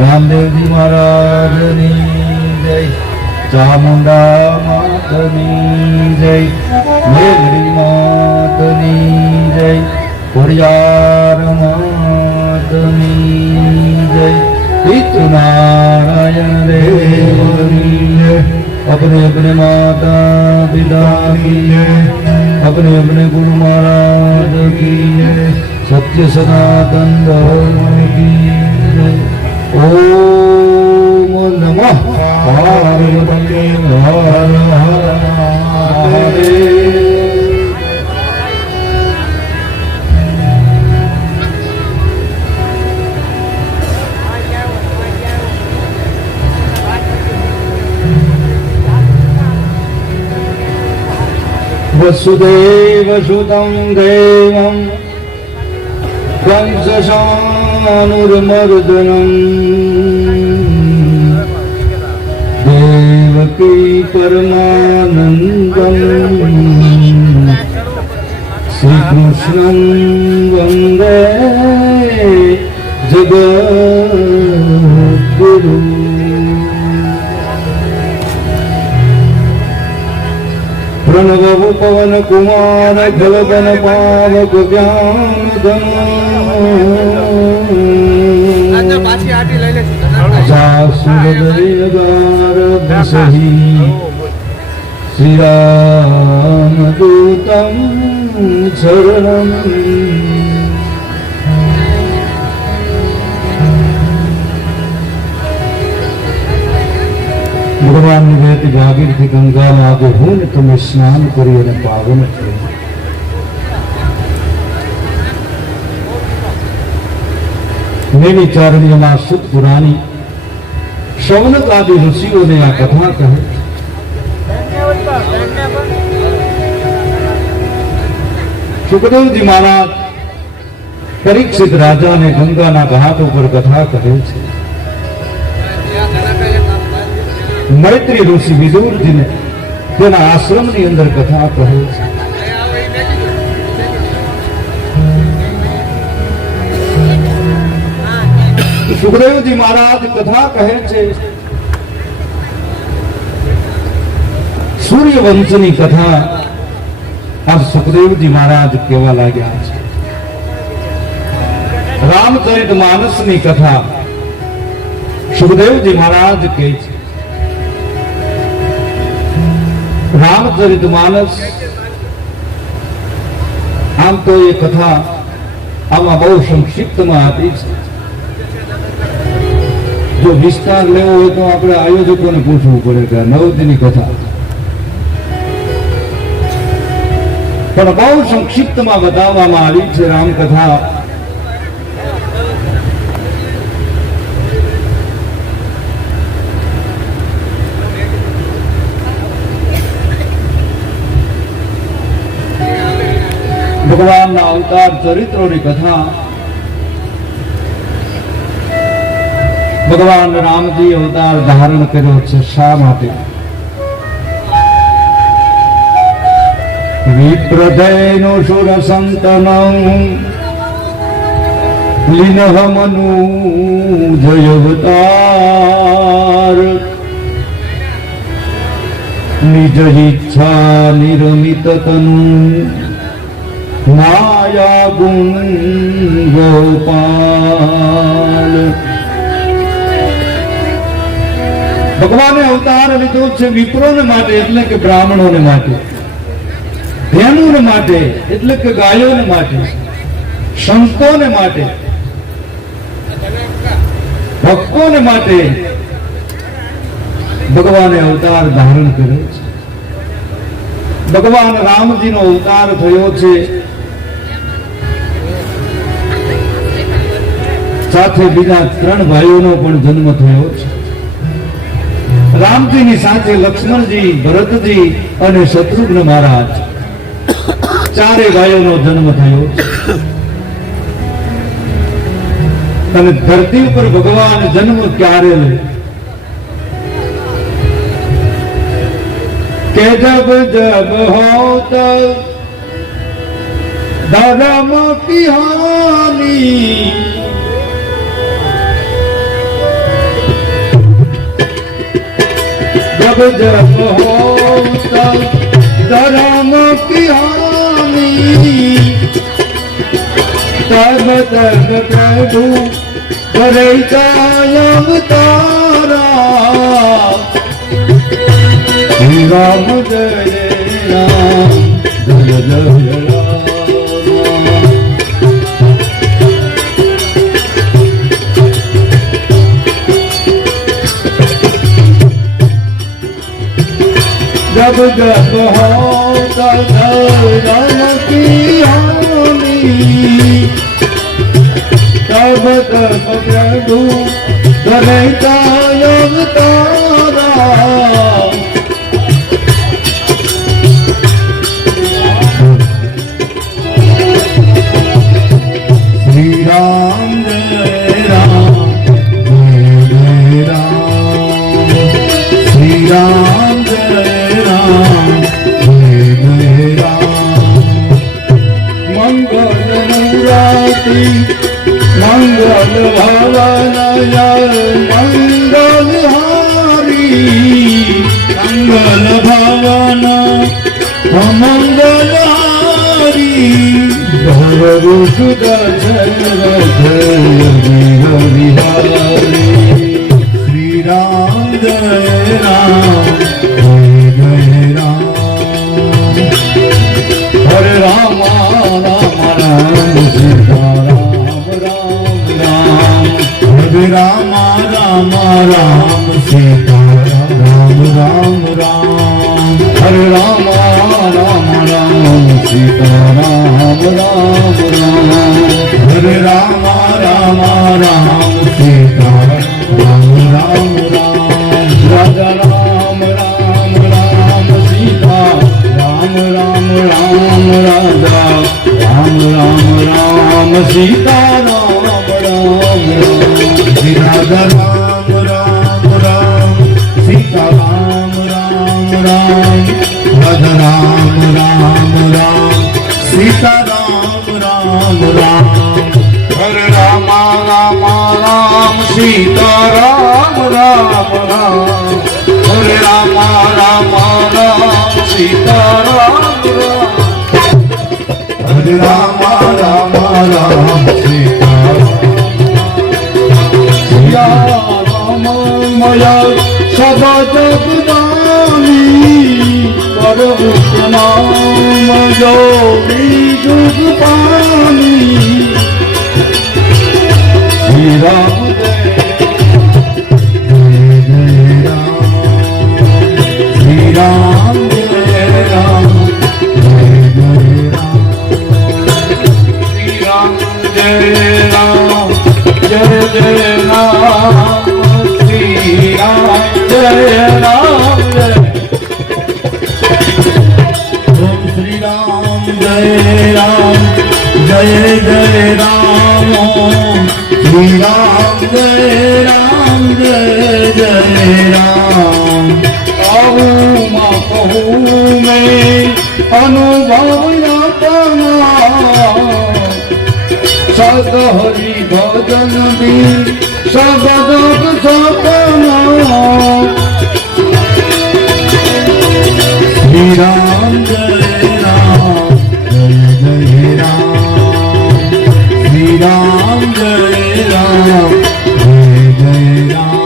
રામદેવજી મહારાજની જય, ચામુંડા માતની જય, મેઘડી માતની જય, ખોડિયાર માતની જય, પિતૃનારાયણ દેવની જય। अपने अपने माता पिता की अपने अपने गुरु महाराज की सत्य सनातन धर्म की ओम नमः पार्वती हर हर महादेव। वसुदेव सुतं देवं कंसशानुर्मर्दनम् देवकी परमानन्दम् श्रीकृष्णं वन्दे जगद्गुरु। प्रणव पवन कुमार गलगन पावक ज्ञान सही श्री राम दूतम शरणम। ભગવાન વેત જાગીરથી ગંગામાં આગે હું ને તમે સ્નાન કરી અને પાવન થઈ। નૈમિચારણ્યમાં સુત પુરાણી શૌનક આદિ ઋષિઓને આ કથા કહે। સુખદેવજી મહારાજ પરીક્ષિત રાજાને ગંગાના ઘાટ ઉપર કથા કહે છે। मैत्री ऋषि विदुरजी ने तेना आश्रम ની અંદર કથા કહે છે। સુખદેવજી મહારાજ કથા કહે છે। સૂર્યવંશની કથા આ સુખદેવજી મહારાજ કેવા લાગ્યા છે। રામચરિત માનસની કથા સુખદેવજી મહારાજ કહે છે। रामचरित मानस आम तो ये कथा आमा बहु संक्षिप्त में आती है। जो विस्तार लेवो हो तो अपने आयोजकों ने पूछવું પડે કે નવદીની કથા પણ બહુ સંક્ષિપ્તમાં બતાવવામાં આવી છે રામકથા। ભગવાનના અવતાર ચરિત્રોની કથા ભગવાન રામજી અવતાર ધારણ કર્યો છે શા માટે? વિપ્રધેનો સુર સંતનમ લીનહ મનુ જય અવતાર નિજ ઈચ્છા નિરમિત તનુ माया गुण गोपाल। ભગવાને અવતાર લીધો છે વિપ્રોને માટે એટલે કે બ્રાહ્મણોને માટે, ધેનુને માટે એટલે કે ગાયોને માટે, સંતોને માટે, ભક્તોને માટે ભગવાને અવતાર ધારણ કર્યો છે। ભગવાન રામજીનો અવતાર થયો છે, સાથે બીજા 3 ભાઈઓનો પણ જન્મ થયો છે। રામજીની સાથે લક્ષ્મણજી, ભરતજી અને શત્રુઘ્ન મહારાજ 4 ભાઈઓનો જન્મ થયો છે। અને ધરતી ઉપર ભગવાન જન્મ ક્યારે લે કે જબ જબ હોત धर्म की हानि जब हो तब धर्म की हानि, तब तक प्रभु करेगा अवतारा। श्री राम जय राम जय जय राम। जब जब हो तब धर्म की हानि, तब तब प्रभु करेगा अवतारा। श्री राम जय राम जय जय राम। श्री राम जय राम जय जय राम। मंगल मूर्ति मंगल भवन जय मंगल हारी। मंगल भवन मंगल हारी। भव सुदर्शन बिहारी। श्री राम जय राम जय जय राम। हरे राम राम राम सीता राम राम राम। हरे राम राम राम सीता राम राम राम। हरे राम राम राम सीता राम राम राम। हरे राम राम राम सीता राम राम राम। राजा राम राम राम सीता राम राम राम। राजा राम राम राम सीता राम राम राम। राजा राम राम राम सीता राम राम राम। राजा राम राम राम सीता राम राम राम। हरे राम राम राम सीता राम राम राम। हरे राम राम राम सीता राम राम। हरे राम राम राम सीता सिया राम मया सब जग दानी। प्रभु नाम जो जुग पानी। श्री राम जय जय राम। श्री राम जय राम जय जय राम। श्री राम जय राम जय जय राम। श्री राम जय राम जय। ओम श्री राम जय राम जय जय राम। ओम श्री राम जय राम जय जय राम। कहूँ माँ कहूँ मैं अनुभव यातना। सद हरि भजन भी सबद सपना। श्री राम जय राम जय जय राम। श्री राम जय राम जय जय राम।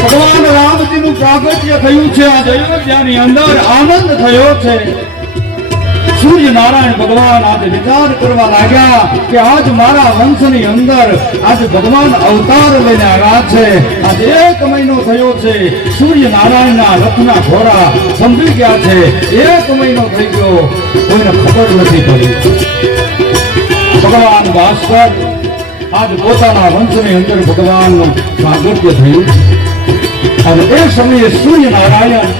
ભગવાન રામજીનું પ્રાગટ્ય થયું છે આ અયોધ્યાની અંદર આનંદ થયો છે। સૂર્યનારાયણ ભગવાન આજે વિચાર કરવા લાગ્યા કે આજ મારા વંશની અંદર આજે ભગવાન અવતાર લઈને આવ્યા છે। આજે 1 મહિનો થયો છે। સૂર્યનારાયણના રથના ઘોડા સંભળી ગયા છે। 1 મહિનો થઈ ગયો, કોઈને ખબર નથી પડી। ભગવાન ભાસ્કર આજ પોતાના વંશની અંદર ભગવાનનું પ્રાગટ્ય થયું અને એ સમયે સૂર્યનારાયણ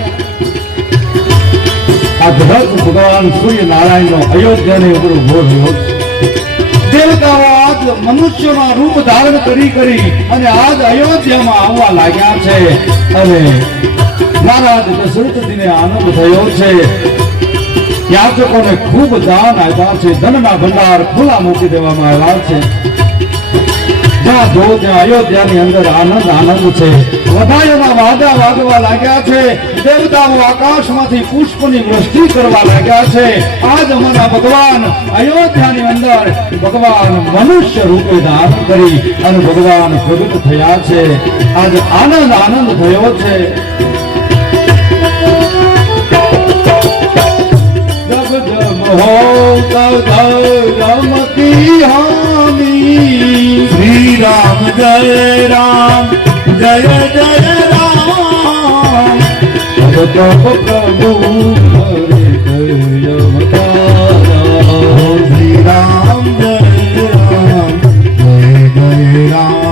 આ ધરત ભગવાન સૂર્યનારાયણનો અયોધ્યાની ઉપર ઉભો રહ્યો છે। દેવતાઓ આજ મનુષ્યમાં રૂપ ધારણ કરી અને આજ અયોધ્યામાં આવવા લાગ્યા છે અને મહારાજ દશરથજીને આનંદ થયો છે। યાચકોને ખૂબ દાન આપ્યા છે, ધનના ભંડાર ખુલ્લા મૂકી દેવામાં આવ્યા છે। જ્યાં જો ત્યાં અયોધ્યાની અંદર આનંદ આનંદ છે. વધાયોના વાદા વાગવા લાગ્યા છે. દેવતાઓ આકાશમાંથી પુષ્પની વૃષ્ટિ કરવા લાગ્યા છે. આજ અમારા ભગવાન અયોધ્યાની અંદર ભગવાન મનુષ્ય રૂપે ધારણ કરી અને ભગવાન પ્રગટ થયા છે. આજ આનંદ આનંદ થયો છે. જબ જબ હો તબ રમતી હામી. શ્રી રામ જય રામ જય જય રામ. જબ પ્રભુ શ્રી રામ જય રામ જય જય રામ.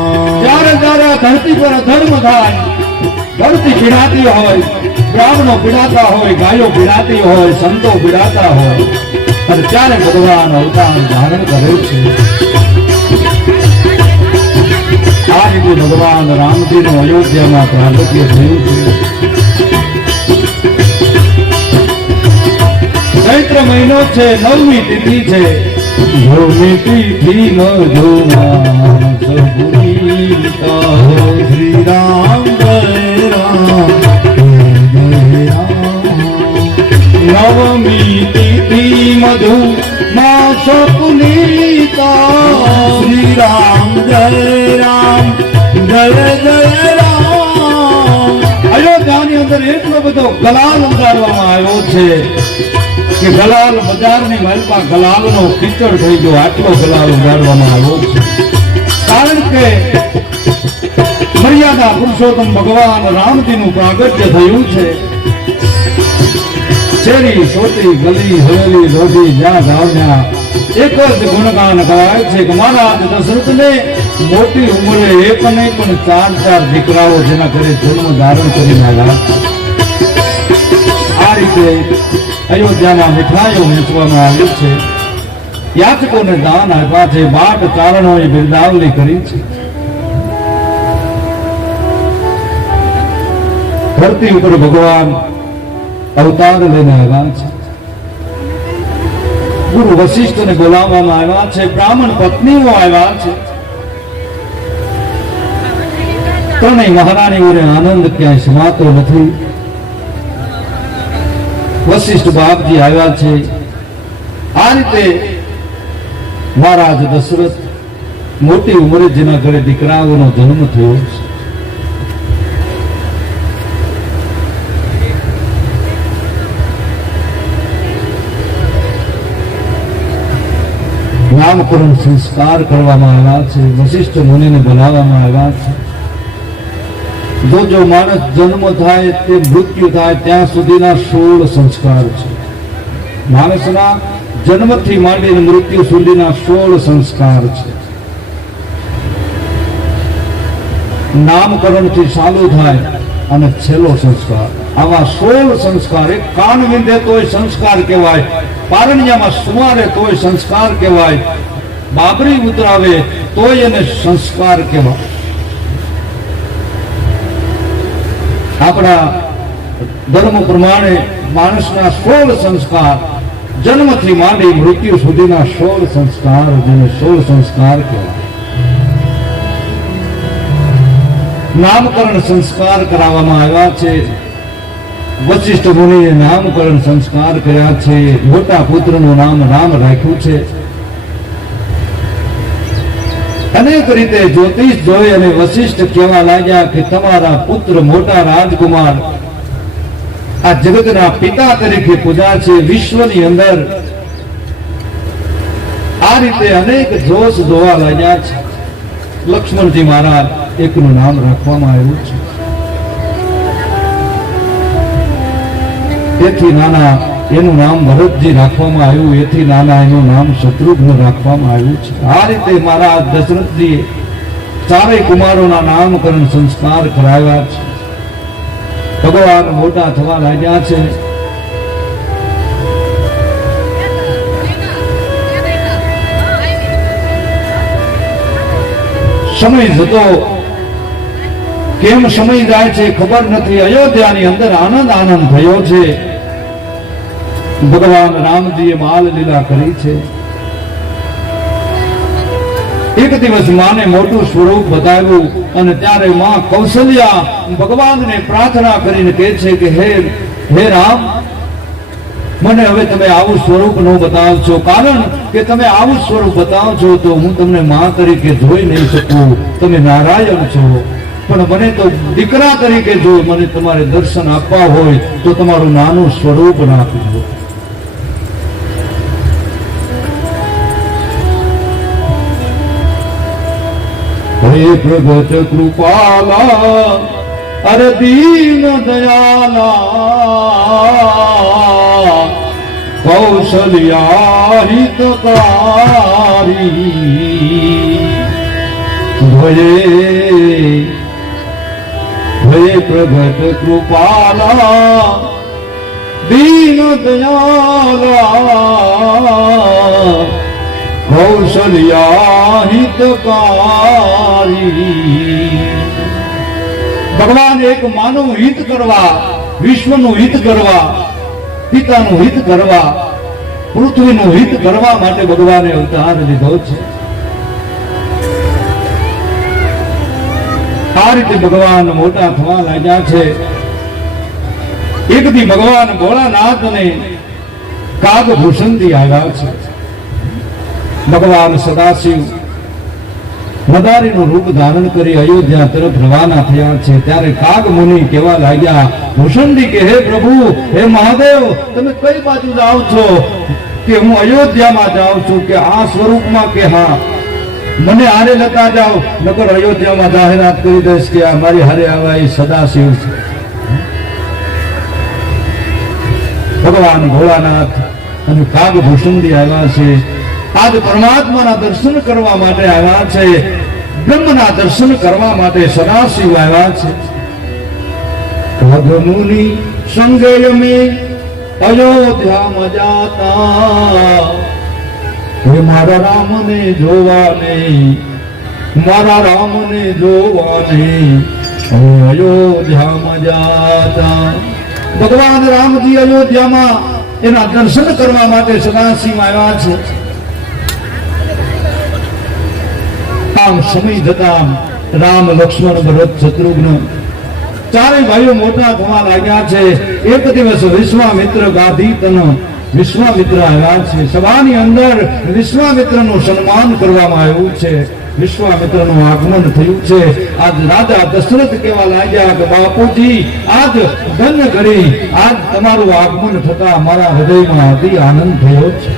જ્યારે જ્યારે ધરતી પર ધર્મ થાય, ધરતી પીડાતી હોય, બ્રાહ્મણો પીડાતા હોય, ગાયો પીડાતી હોય, સંતો પીડાતા હોય, અને ત્યારે ભગવાન અવતાર ધારણ કરે છે. આ રીતે ભગવાન રામજીનું અયોધ્યામાં પ્રાગટ્ય થયું છે. ચૈત્ર મહિનો છે, 9મી તિથિ છે. ભૂમિ તિથિ મધુમાન સગુણીતા. શ્રી રામ જય રામ જય રામ. નવમી તિથિ મધુ માસ પુનીતા. શ્રી રામ જય રામ જય જય રામ. અયોધ્યાની અંદર એટલો બધો ગલાલ ઉગાડવામાં આવ્યો છે કે ગલાલ બજારની મહેલમાં ગલાલનો કીચડ થઈ ગયો. આટલો ગલાલ ઉગાડવામાં આવ્યો છે. કારણ કે મર્યાદા પુરુષોત્તમ ભગવાન રામજીનું પ્રાગટ્ય થયું છે. શેરી સોટી ગલી હવેલી લોઢી જ્યાં જાવ ત્યાં એક જ ગુણગાન કરાય છે કે મહારાજ દશરથને મોટી ઉંમરે એક નહીં પણ 4 દીકરાઓ જેના ઘરે જન્મ ધારણ કરીને આવ્યા. આ રીતે અયોધ્યામાં મીઠાઈઓ વેચવામાં આવી છે. યાચકોને દાન આપ્યા છે. બાટ ચારણોએ બિરદાવલી કરી છે. ધરતી ઉપર ભગવાન અવતાર લઈને આવ્યા છે. ગુરુ વશિષ્ઠને બોલાવવામાં આવ્યા છે. બ્રાહ્મણ પત્નીઓ આવ્યા છે. ત્રણેય મહારાણીઓને આનંદ ક્યાંય સમાતો નથી. વશિષ્ઠ બાપજી આવ્યા છે. આ રીતે મહારાજ દશરથ મોટી ઉંમરે જેના ઘરે દીકરાઓનો જન્મ થયો છે. નામકરણ સંસ્કાર કરવામાં આવ્યા છે. વશિષ્ઠ મુનિને બોલાવવામાં આવ્યા છે. જો માણસ જન્મ થાય તે મૃત્યુ થાય ત્યાં સુધીના 16 સંસ્કાર છે. માણસના જન્મથી માંડીને મૃત્યુ સુધીના 16 સંસ્કાર છે. નામકરણથી ચાલુ થાય અને છેલ્લો સંસ્કાર. આવા 16 સંસ્કાર. એક કાન વિંધે તોય સંસ્કાર કહેવાય, પારણિયામાં સુમારે તોય સંસ્કાર કહેવાય, બાબરી ઉતરાવે તોય એને સંસ્કાર કહેવાય. આપણા ધર્મ પ્રમાણે માણસના 16 સંસ્કાર, જન્મથી માંડી મૃત્યુ સુધીના 16 સંસ્કાર, જેને 16 સંસ્કાર કહેવાય. નામકરણ સંસ્કાર કરાવવામાં આવ્યા છે. વશિષ્ઠ મુનિએ નામકરણ સંસ્કાર કર્યા છે. મોટા પુત્રનું નામ રામ રાખ્યું છે. અનેક રીતે જ્યોતિષ જોઈ અને વશિષ્ઠ કહેવા લાગ્યા કે તમારા પુત્ર મોટા રાજકુમાર આ જગતના પિતા તરીકે પૂજા છે વિશ્વની અંદર. આ રીતે અનેક જોશ જોવા લાગ્યા છે. લક્ષ્મણજી મહારાજ એકનું નામ રાખવામાં આવ્યું છે. એથી નાના એનું નામ ભરતજી રાખવામાં આવ્યું. એથી નાના એનું નામ શત્રુઘ્ન રાખવામાં આવ્યું છે. આ રીતે મહારાજ દશરથજીએ ચારેય કુમારોના નામકરણ સંસ્કાર કરાવ્યા છે. ભગવાન મોટા થવા લાગ્યા છે. સમય જતો કેમ સમય જાય છે ખબર નથી. અયોધ્યાની અંદર આનંદ આનંદ થયો છે. ભગવાન રામજીએ બાલ લીલા કરી છે. એક દિવસ માને મોટું સ્વરૂપ બતાવ્યું અને ત્યારે માં કૌશલ્યા ભગવાનને પ્રાર્થના કરીને કહે છે કે હે રામ, મને હવે તમે આવું સ્વરૂપ ન બતાવશો, કારણ કે તમે આવું સ્વરૂપ બતાવશો તો હું તમને માં તરીકે જોઈ નહીં શકું. તમે નારાયણ છો, પણ મને તો દીકરા તરીકે જો મને તમારે દર્શન આપવા હોય તો તમારું નાનું સ્વરૂપ નાખજો. હે પ્રગટ કૃપાલા અરે દીન દયાલા કૌશલ્યા હિતકારી ભયે પ્રગટ કૃપાલા દીન દયાલા કૌશલ્યા હિતકારી. ભગવાન એક માનવ હિત કરવા, વિશ્વનું હિત કરવા, પિતાનું હિત કરવા, પૃથ્વીનું હિત કરવા માટે ભગવાને અવતાર લીધો છે. આ રીતે ભગવાન મોટા થવા લાગ્યા છે. એક દી ભગવાન ભોળાનાથને કાગભૂષણથી આવ્યા છે. ભગવાન સદાશિવ મદારીનું રૂપ ધારણ કરી અયોધ્યા તરફ રવાના થયા છે. ત્યારે કાગ મુનિ કહેવા લાગ્યા, ભૂષણજી કે હે પ્રભુ, હે મહાદેવ, તમે કઈ બાજુ જાઓ છો? કે હું અયોધ્યામાં જાઉં છું. કે આ સ્વરૂપમાં? કે હા, મને હારે લેતા જાઓ, નકર અયોધ્યામાં જાહેરાત કરી દઈશ કે આ મારી હારે આવા એ સદાશિવ છે. ભગવાન ભોળાનાથ અને કાગભૂષણજી આવ્યા છે. આજ પરમાત્માના દર્શન કરવા માટે આવ્યા છે. બ્રહ્મના દર્શન કરવા માટે સદાશિવ આવ્યા છે. કાગમુનિ સંગે અમે અયોધ્યામાં જાતા, હે મારા રામને જોવાને, મારા રામને જોવાને અયોધ્યામાં જાતા. ભગવાન રામજી અયોધ્યામાં એના દર્શન કરવા માટે સદાશિવ આવ્યા છે. આમ સમય જતા રામ, લક્ષ્મણ, ભરત, શત્રુઘ્ન ચારે ભાઈઓ મોટા થવા લાગ્યા છે. એક દિવસ વિશ્વામિત્ર ગાદીતન વિશ્વામિત્ર આવ્યા છે. સભાની અંદર વિશ્વામિત્રનું સન્માન કરવામાં આવ્યું છે. વિશ્વામિત્રનું આગમન થયું છે. આજ રાજા દશરથ કહેવા લાગ્યા કે બાપુજી, આજ ધન્ય કરી, આજ તમારું આગમન થતા મારા હૃદયમાં અતિ આનંદ થયો છે.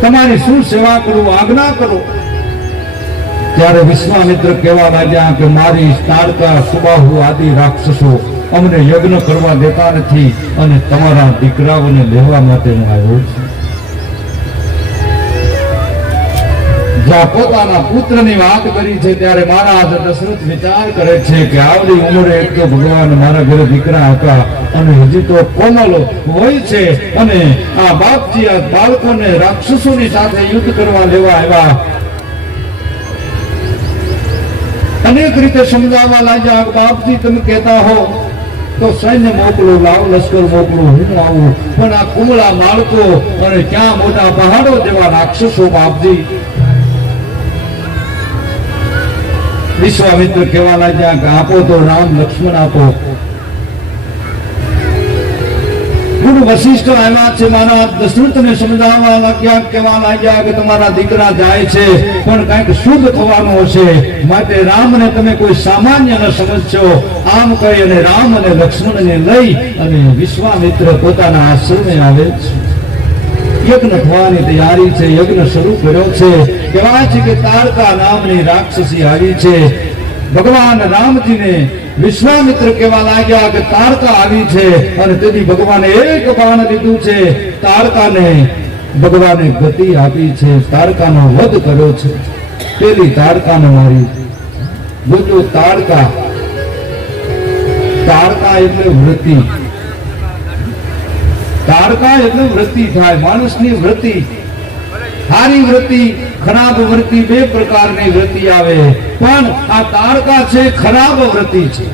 તમારી શું સેવા કરું, આજ્ઞા કરો. ત્યારે વિશ્વામિત્ર કહેવા લાગ્યા કે મારી તાડકા, સુબાહુ આદિ રાક્ષસો અમને યજ્ઞ કરવા દેતા નથી અને તમારા દીકરાઓને લેવા માટે હું આવ્યો છું. જ્યાં પોતાના પુત્રની વાત કરી છે ત્યારે મહારાજ દશરથ વિચાર કરે છે કે આવડી ઉંમરે એક તો ભગવાન મારા ઘરે દીકરા હતા અને હજી તો કોમલ હોય છે અને આ બાપજી આ બાળકોને રાક્ષસોની સાથે યુદ્ધ કરવા લેવા આવ્યા. અનેક રીતે સમજાવવા લાગ્યા, બાપજી તમે કહેતા હો તો સૈન્ય મોકલો, લાવ લશ્કર મોકલો, હું આવું, પણ આ કુમળા માળકો અને ક્યાં મોટા પહાડો જેવા રાક્ષસો બાપજી. વિશ્વામિત્ર કહેવા લાગ્યા કે આપો તો રામ, લક્ષ્મણ આપો. ગુરુ વશિષ્ઠ આવ્યા છે. મારા દશરથને સમજાવવા લાગ્યા, કહેવા લાગ્યા કે તમારા દીકરા જાય છે પણ કંઈક શુભ થવાનું હશે, માટે રામને તમે કોઈ સામાન્ય ન સમજશો. આમ કહી અને રામ અને લક્ષ્મણને લઈ અને વિશ્વામિત્ર પોતાના આશ્રમે આવે છે. યજ્ઞ થવાની તૈયારી છે. યજ્ઞ શરૂ કર્યો છે. કહેવાય છે કે તાડકા નામની રાક્ષસી આવી છે. ભગવાન રામજીને વિશ્વામિત્ર કહેવા લાગ્યા કે તાડકા આવી છે અને તેથી ભગવાને એક બાણ લીધું છે. તાડકાને ભગવાને ગતિ આપી છે. તાડકાનો વધ કર્યો છે. પેલી તાડકાને મારી. બોલો તાડકા, તાડકા એટલે વૃત્તિ. તાડકા એટલે વૃત્તિ થાય, માણસની વૃત્તિ. સારી વૃત્તિ, ખરાબ વૃત્તિ, બે પ્રકારની વૃત્તિ આવે. પણ આ તાડકા છે ખરાબ વૃત્તિ છે.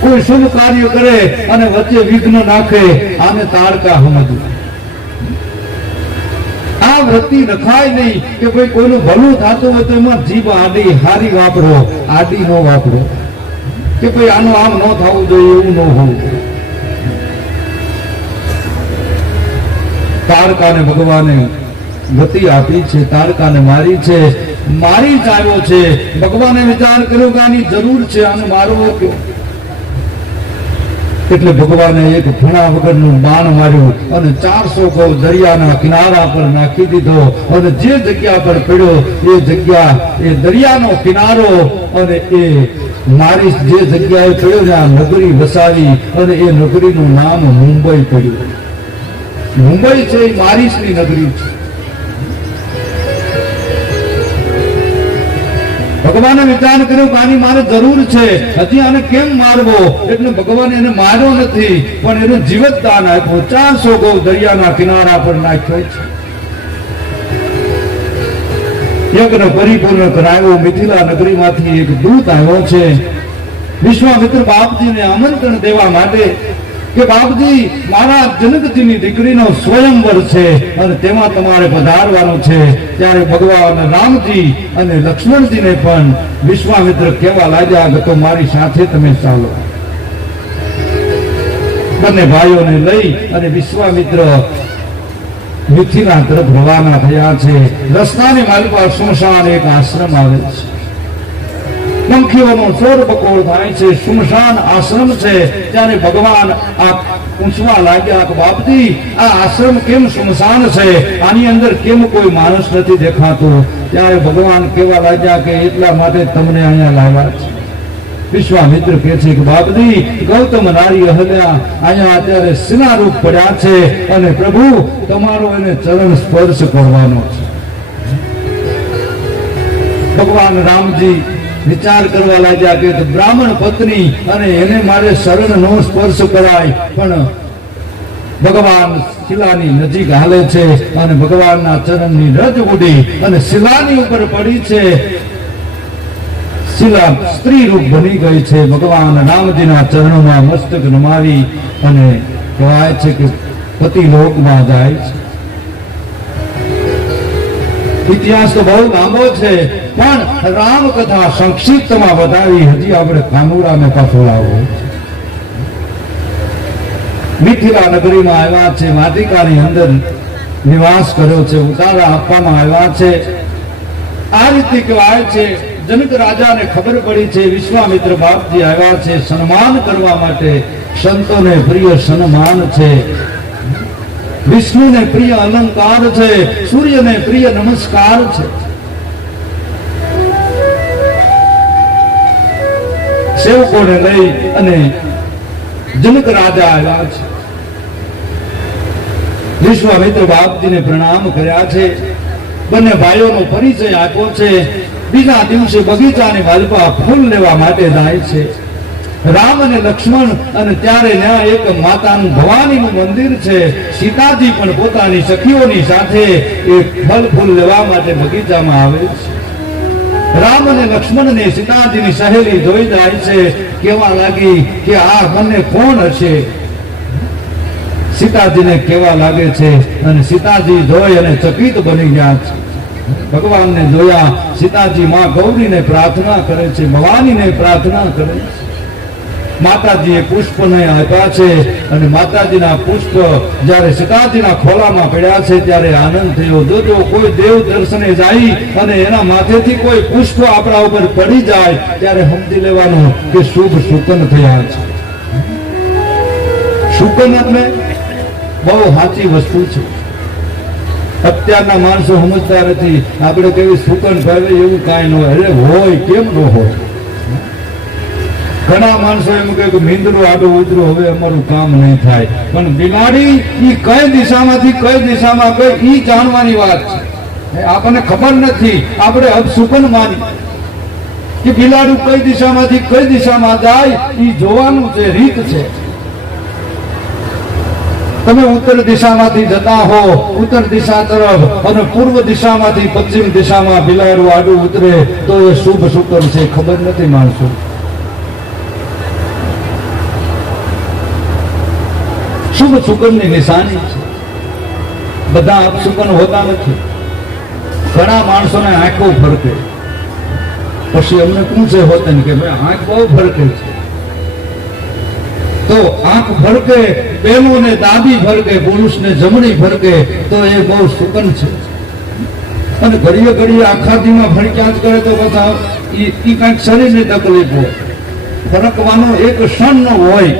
કોઈ શુભ કાર્ય કરે અને વચ્ચે વિઘ્ન નાખે, આને તાડકા સમજવું. આ વૃત્તિ રખાય નહીં કે ભાઈ કોઈનું ભલું થતું હોય તો એમાં જીભ આડી હારી વાપરો, આડી ન વાપરો કે ભાઈ આનું આમ ન થવું જોઈએ, એવું ન હોવું. તારકાને ભગવાને ગતિ આપી છે, તારકાને મારી છે, મારી જ આવ્યો છે. ભગવાને વિચાર કર્યો કે આની જરૂર છે, આને મારવો કયો. એટલે ભગવાને એક ફણા વગરનું બાણ માર્યું અને 400 ગૌ દરિયાના કિનારા પર નાખી દીધો. અને જે જગ્યા પર પડ્યો એ જગ્યા, એ દરિયાનો કિનારો, અને એ મારી જે જગ્યાએ પડ્યો ત્યાં નગરી વસાવી અને એ નગરીનું નામ મુંબઈ પડ્યું. મુંબઈ છે એ મારીસની નગરી છે. ભગવાને વિચાર કર્યો કે આની મારે જરૂર છે, હજી આને કેમ મારવો. એટલે ભગવાને એને માર્યો નથી, પણ એને જીવત દાન આપ્યું. 400 ગૌ દરિયાના કિનારા પર નાખ્યો છે. યજ્ઞ પરિપૂર્ણ કરાયો. મિથિલા નગરીમાંથી એક દૂત આવ્યો છે વિશ્વામિત્ર બાપજીને આમંત્રણ દેવા માટે કે બાપજી, મારા જનકજીની દીકરીનો સ્વયંવર છે અને તેમાં તમારે પધારવાનું છે. ત્યારે ભગવાન રામજી અને લક્ષ્મણજીને પણ વિશ્વામિત્ર કહેવા લાગ્યા કે તો મારી સાથે તમે ચાલો. બંને ભાઈઓને લઈ અને વિશ્વામિત્ર મિથિલા તરફ રવાના થયા છે. રસ્તાની માર્ગ પર સુમસાન એક આશ્રમ આવે છે. પંખીઓનો શોર બકોર થાય છે. સુમસાન આશ્રમ છે. ત્યારે ભગવાન આ પૂછવા લાગ્યા કે બાપજી, આ આશ્રમ કેમ સુમસાન છે? આની અંદર કેમ કોઈ માણસ નથી દેખાતો? ત્યારે ભગવાન કહેવા લાગ્યા કે એટલા માટે તમને અહીંયા લાવ્યા છે. વિશ્વામિત્ર કહે છે કે બાપજી, ગૌતમ નારી અહલ્યા અહીંયા અત્યારે સિનારૂપ પડ્યા છે અને પ્રભુ તમારો એને ચરણ સ્પર્શ કરવાનો છે. ભગવાન રામજી વિચાર કરવા લાગ્યા કે બ્રાહ્મણ પત્ની અને એને મારે શરણ નો સ્પર્શ કરાય. પણ ભગવાન શિલાની નજીક હાલે છે અને ભગવાનના ચરણની રજ ઉડી અને શિલાની ઉપર પડી છે. શિલા સ્ત્રી રૂપ બની ગઈ છે. ભગવાન રામજીના ચરણોમાં મસ્તક નમાવી અને કહેવાય છે કે પતિ લોકમાં જાય છે. ઇતિહાસ તો બહુ લાંબો છે, પણ રામ કથા સંક્ષિપ્તમાં બતાવી. હજી આપણે કાનુડાને પાછો લાવવો. મિથિલા નગરીમાં આવ્યા છે. વાટિકાની અંદર નિવાસ કર્યો છે. ઉતારા આપવામાં આવ્યા છે. આ રીતે કહેવાય છે જનક રાજાને ખબર પડી છે વિશ્વામિત્ર બાપજી આવ્યા છે સન્માન કરવા માટે. સંતોને પ્રિય સન્માન છે. વિષ્ણુને પ્રિય અલંકાર છે. સૂર્યને પ્રિય નમસ્કાર છે. સેવકોને લઈ અને જનક રાજા આવ્યા છે. વિશ્વામિત્ર બાપજીને પ્રણામ કર્યા છે. બંને ભાઈઓનો પરિચય આપ્યો છે. બીજા દિવસે બગીચાની માલપા ફૂલ લેવા માટે જાય છે રામ અને લક્ષ્મણ. અને ત્યારે ત્યાં એક માતાનું ભવાનીનું મંદિર છે. સીતાજી પણ પોતાની સખીઓની સાથે એક ફળ ફૂલ લેવા માટે બગીચામાં આવે છે. રામ અને લક્ષ્મણને સીતાજીની સહેલી જોઈ જાય છે. કહેવા લાગી કે આ બંને કોણ હશે? સીતાજીને કહેવા લાગે છે અને સીતાજી જોઈ અને ચકિત બની ગયા છે. ભગવાનને જોયા. સીતાજી માં ગૌરીને પ્રાર્થના કરે છે, ભવાનીને પ્રાર્થના કરે છે. માતાજીએ પુષ્પને આપ્યા છે અને માતાજીના પુષ્પ જ્યારે સીતાજીના ખોળામાં પડ્યા છે ત્યારે આનંદ થયો. જો કોઈ દેવ દર્શને જાય અને એના માથેથી કોઈ પુષ્પ આપણા ઉપર પડી જાય ત્યારે સમજી લેવાનું કે શુભ શુકન થયા છે. શુકન એટલે બહુ સાચી વસ્તુ છે. અત્યારના માણસો સમજતા નથી. આપણે કેવી શુકન ભાવે એવું કાંઈ ન હોય. અરે હોય, કેમ ન હોય? ઘણા માણસો એમ કહે કે મીંદડું આડું ઉતરું, હવે અમારું કામ નહીં થાય. પણ બિલાડી ઈ કઈ દિશામાંથી કઈ દિશામાં ગઈ ઈ જાણવાની વાત છે. આપણને ખબર નથી. આપણે અપશુકન માની કે બિલાડું કઈ દિશામાંથી કઈ દિશામાં જાય ઈ જોવાનું છે, રીત છે. તમે ઉત્તર દિશામાંથી જતા હો ઉત્તર દિશા તરફ અને પૂર્વ દિશામાંથી પશ્ચિમ દિશામાં બિલાડું આડું ઉતરે તો એ શુભ શુકન છે. ખબર નથી માણસો. શુભ શુકનની નિશાની છે. બધા અપશુકન હોતા નથી. ઘણા માણસોને આંખો ફરકે, પછી અમને પૂછે હોતે ને કે ભાઈ આંખ બહુ ફરકે છે. તો આંખ ફરકે, બેનું ને દાદી ફરકે, પુરુષને જમણી ફરકે, તો એ બહુ શુકન છે. અને ઘડીએ ઘડીએ આખા દીમાં ફરક્યા જ કરે તો બધા ઈ કંઈક શરીરની તકલીફ હોય. ફરકવાનો એક ક્ષણનો હોય,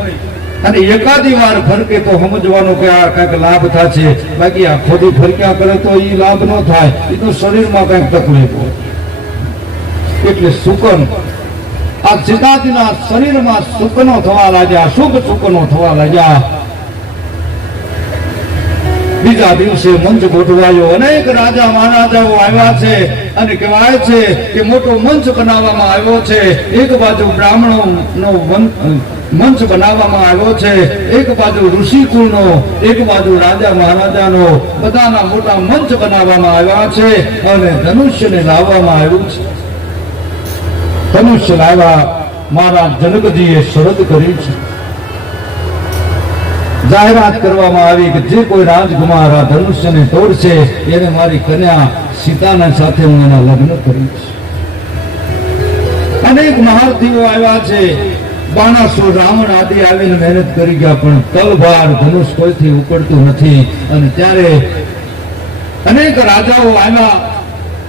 અને એકાદી વાર ફરકે તો સમજવાનું કે આ કંઈક લાભ થશે. બાકી આખો દી ફરક્યા કરે તો એ લાભ ન થાય, એ તો શરીરમાં કંઈક તકલીફ હોય. એટલે શુકન આ સીતાજીના શરીરમાં શુકનો થવા લાગ્યા, શુભ શુકનો થવા લાગ્યા. બીજા દિવસે મંચ ગોઠવાયો, અનેક રાજા મહારાજાઓ આવ્યા છે અને કહેવાય છે કે મોટો મંચ બનાવવામાં આવ્યો છે. એક બાજુ બ્રાહ્મણોનો મંચ બનાવવામાં આવ્યો છે, એક બાજુ ઋષિકુળનો, એક બાજુ રાજા મહારાજાનો, બધાના મોટા મંચ બનાવવામાં આવ્યા છે. અને ધનુષ્યને લાવવામાં આવ્યું છે. ધનુષ્ય લાવવા મહારાજ જનકજીએ શરત કરી છે. જાહેરાત કરવામાં આવી કે જે કોઈ રાજકુમાર આ ધનુષ્યને તોડશે એને મારી કન્યા સીતાના સાથે હું એના લગ્ન કરીશ. અનેક મહારથીઓ આવ્યા છે, બાણાસુર, રાવણ આદિ આવીને મહેનત કરી ગયા, પણ તલવાર ધનુષ કોઈથી ઉપડતું નથી. અને ત્યારે અનેક રાજાઓ આવ્યા,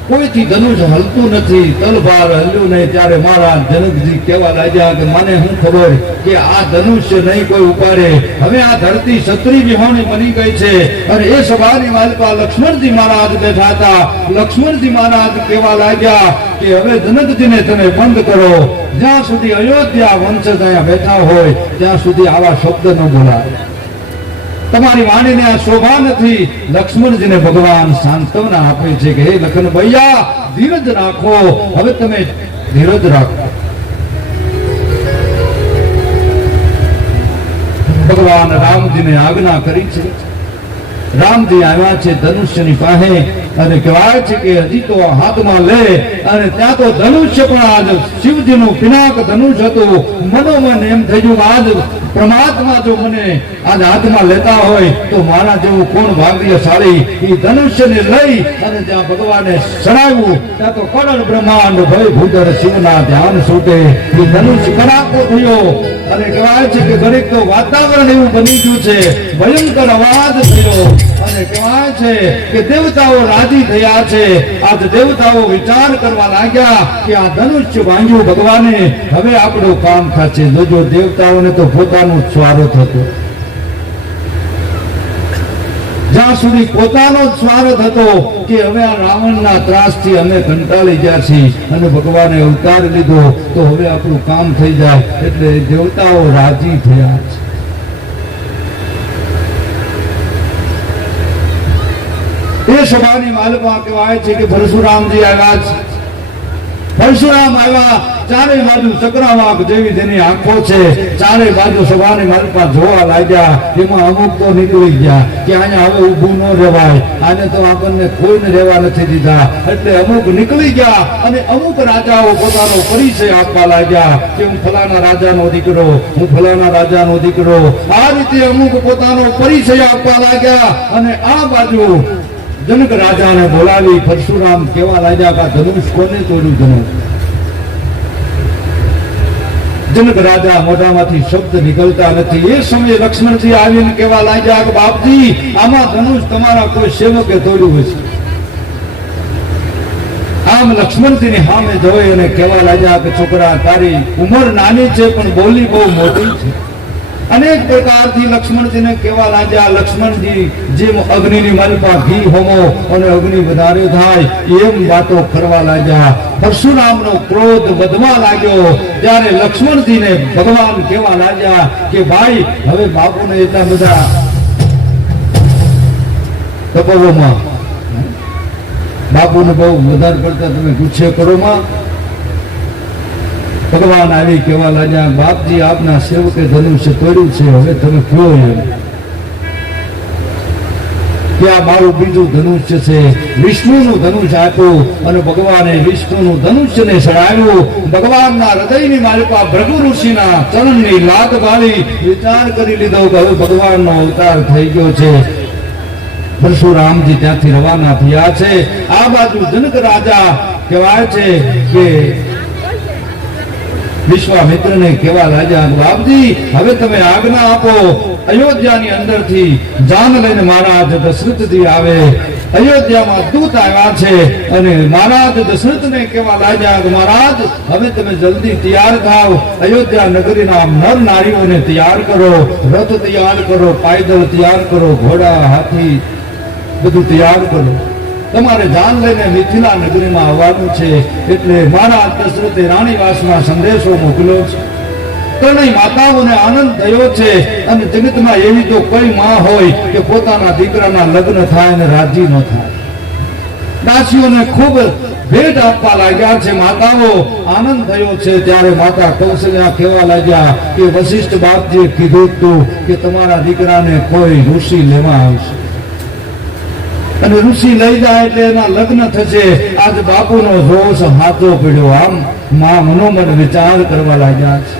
કોઈથી ધનુષ હલતું નથી, તલવાર હલ્યું નહીં. ત્યારે મહારાજ જનકજી કહેવા લાગ્યા કે મને શું ખબર કે આ ધનુષ્ય નહીં કોઈ ઉપાડે. હવે આ ધરતી ક્ષત્રિય વિહોણી બની ગઈ છે. અને એ સભાની માલિકા લક્ષ્મણજી મહારાજ બેઠા હતા. લક્ષ્મણજી મહારાજ કહેવા લાગ્યા કે હવે જનકજીને તમે બંધ કરો. જ્યાં સુધી અયોધ્યા વંશજ અહીંયા બેઠા હોય ત્યાં સુધી આવા શબ્દ ન બોલાય. તમારી વાણીને આ શોભા નથી. લક્ષ્મણજીને ભગવાન સાંત્વના આપે છે કે હે લખન ભૈયા, ધીરજ રાખો. હવે તમે ધીરજ રાખો. ભગવાન રામજીને આજ્ઞા કરી છે. રામજી આવ્યા છે ધનુષ્યની પાસે અને કહેવાય છે કે હજી તો હાથમાં લે, અને ત્યાં તો ધનુષ્ય પણ આજ શિવજીનું પિનાક ધનુષ હતું. મનોમન એમ થઈ ગયું આજ પરમાત્મા જો મને આજ હાથમાં લેતા હોય તો મારા જેવું કોણ ભાગ્યશાળી. એ ધનુષ્યને લઈ અને ત્યાં ભગવાને ચડાવ્યું. ત્યાં તો કરોડ બ્રહ્માંડ ભય ભૂદર શિવના ધ્યાન છૂટે. એ ધનુષ્ય કડાકો થયો અને કહેવાય છે કે દરેક તો વાતાવરણ એવું બની ગયું છે, ભયંકર અવાજ થયો. અને કહેવાય છે કે દેવતાઓ રાજી થયા છે. આજ દેવતાઓ વિચાર કરવા લાગ્યા કે આ ધનુષ્ય ભાંગ્યું ભગવાને, હવે આપણું કામ થશે. જોજો દેવતાઓને તો પોતાનું સ્વાર્થ હતો. જ્યાં સુધી પોતાનો જ સ્વાર્થ હતો કે હવે આ રાવણના ત્રાસથી અમે કંટાળી ગયા છીએ અને ભગવાને અવતાર લીધો તો હવે આપણું કામ થઈ જાય. એટલે દેવતાઓ રાજી થયા છે. એ સભાની માલમાં કહેવાય છે કે પરશુરામજી આવ્યા છે. પરશુરામ આવ્યા, ચારે બાજુ ચક્રવાક જેવી તેની આંખો છે. ચારે બાજુ સભાની માલમાં જોવા લાગ્યા. એમાં અમુક તો નીકળી ગયા કે અહીંયા હવે ઊભું ન રહેવાય, આને તો આપણને કોઈને રહેવા નથી દીધા. એટલે અમુક નીકળી ગયા અને અમુક રાજાઓ પોતાનો પરિચય આપવા લાગ્યા કે હું ફલાણા રાજાનો દીકરો, હું ફલાણા રાજાનો દીકરો. આ રીતે અમુક પોતાનો પરિચય આપવા લાગ્યા. અને આ બાજુ જનક રાજાને બોલાવી પરશુરામ કેવા લાગ્યા કે ધનુષ કોને તોડ્યું? ધનુષ. જનક રાજા મોઢામાંથી શબ્દ નીકળતા નથી. એ સમયે લક્ષ્મણજી આવીને કેવા લાગ્યા કે બાપજી, આમાં ધનુષ તમારા કોઈ સેવકે તોડ્યું હશે. આમ લક્ષ્મણજીની સામે જોઈ અને કેવા લાગ્યા કે છોકરા, તારી ઉંમર નાની છે પણ બોલી બહુ મોટી છે. અનેક પ્રકારથી લક્ષ્મણજીને કેવા લાગ્યા. લક્ષ્મણજી જેમ અગ્નિની માલિકા ઘી હોમો અને અગ્નિ વધારે થાય એમ વાતો કરવા લાગ્યા. પરશુરામનો ક્રોધ વધવા લાગ્યો. ત્યારે લક્ષ્મણજીને ભગવાન કેવા લાગ્યા કે ભાઈ, હવે બાપુને એટલા બધા તપોમાં બાપુને બહુ વધારે પડતા તમે ગુસ્સે કરો માં. ભગવાન આવી કેવા લાગ્યા, બાપજી આપના સેવકે ધનુષ્ય તોડ્યું છે, હવે તમે કહો એમ કે આ મારું બીજું ધનુષ્ય છે. વિષ્ણુનું ધનુષ્ય આપ્યું અને ભગવાને વિષ્ણુનું ધનુષ્યને ચડાવ્યું. ભગવાનના હૃદયની માલિકા ભૃગુ ઋષિના ચરણની લાત વાળી વિચાર કરી લીધો કે હવે ભગવાનનો અવતાર થઈ ગયો છે. પરશુરામજી ત્યાંથી રવાના થયા છે. આ બાજુ જનક રાજા કહેવાય છે કે વિશ્વામિત્રને કેવા લાગ્યા, બાપજી હવે તમે આજ્ઞા આપો, અયોધ્યાની અંદરથી જાન લઈને મહારાજ દશરથજી આવે. અયોધ્યામાં દૂત આવ્યા છે અને મહારાજ દશરથને કેવા લાગ્યા કે મહારાજ હવે તમે જલ્દી તૈયાર થાવ, અયોધ્યા નગરીના નર નારીઓને તૈયાર કરો, રથ તૈયાર કરો, પાયદળ તૈયાર કરો, ઘોડા હાથી બધું તૈયાર કરો, તમારે જાન લઈને મિથિલા નગરીમાં આવવાનું છે. એટલે મહારાજ દશરથે રાણીવાસમાં સંદેશો મોકલ્યો છે. ત્રણેય માતાઓને આનંદ થયો છે અને જગતમાં એવી તો કોઈ માં હોય કે પોતાના દીકરાના લગ્ન થાય અને રાજી ન થાય. દાસીઓને ખૂબ ભેટ આપવા લાગ્યા છે. માતાઓ આનંદ થયો છે. ત્યારે માતા કૌશલ્યા કહેવા લાગ્યા કે વશિષ્ઠ બાપજીએ કીધું હતું કે તમારા દીકરાને કોઈ ઋષિ લેવા આવશે અને ઋષિ લઈ જાય એટલે એના લગ્ન થશે. આજ બાપુનો રોષ હાથો પડ્યો. આમ માં મનોમન વિચાર કરવા લાગ્યા છે.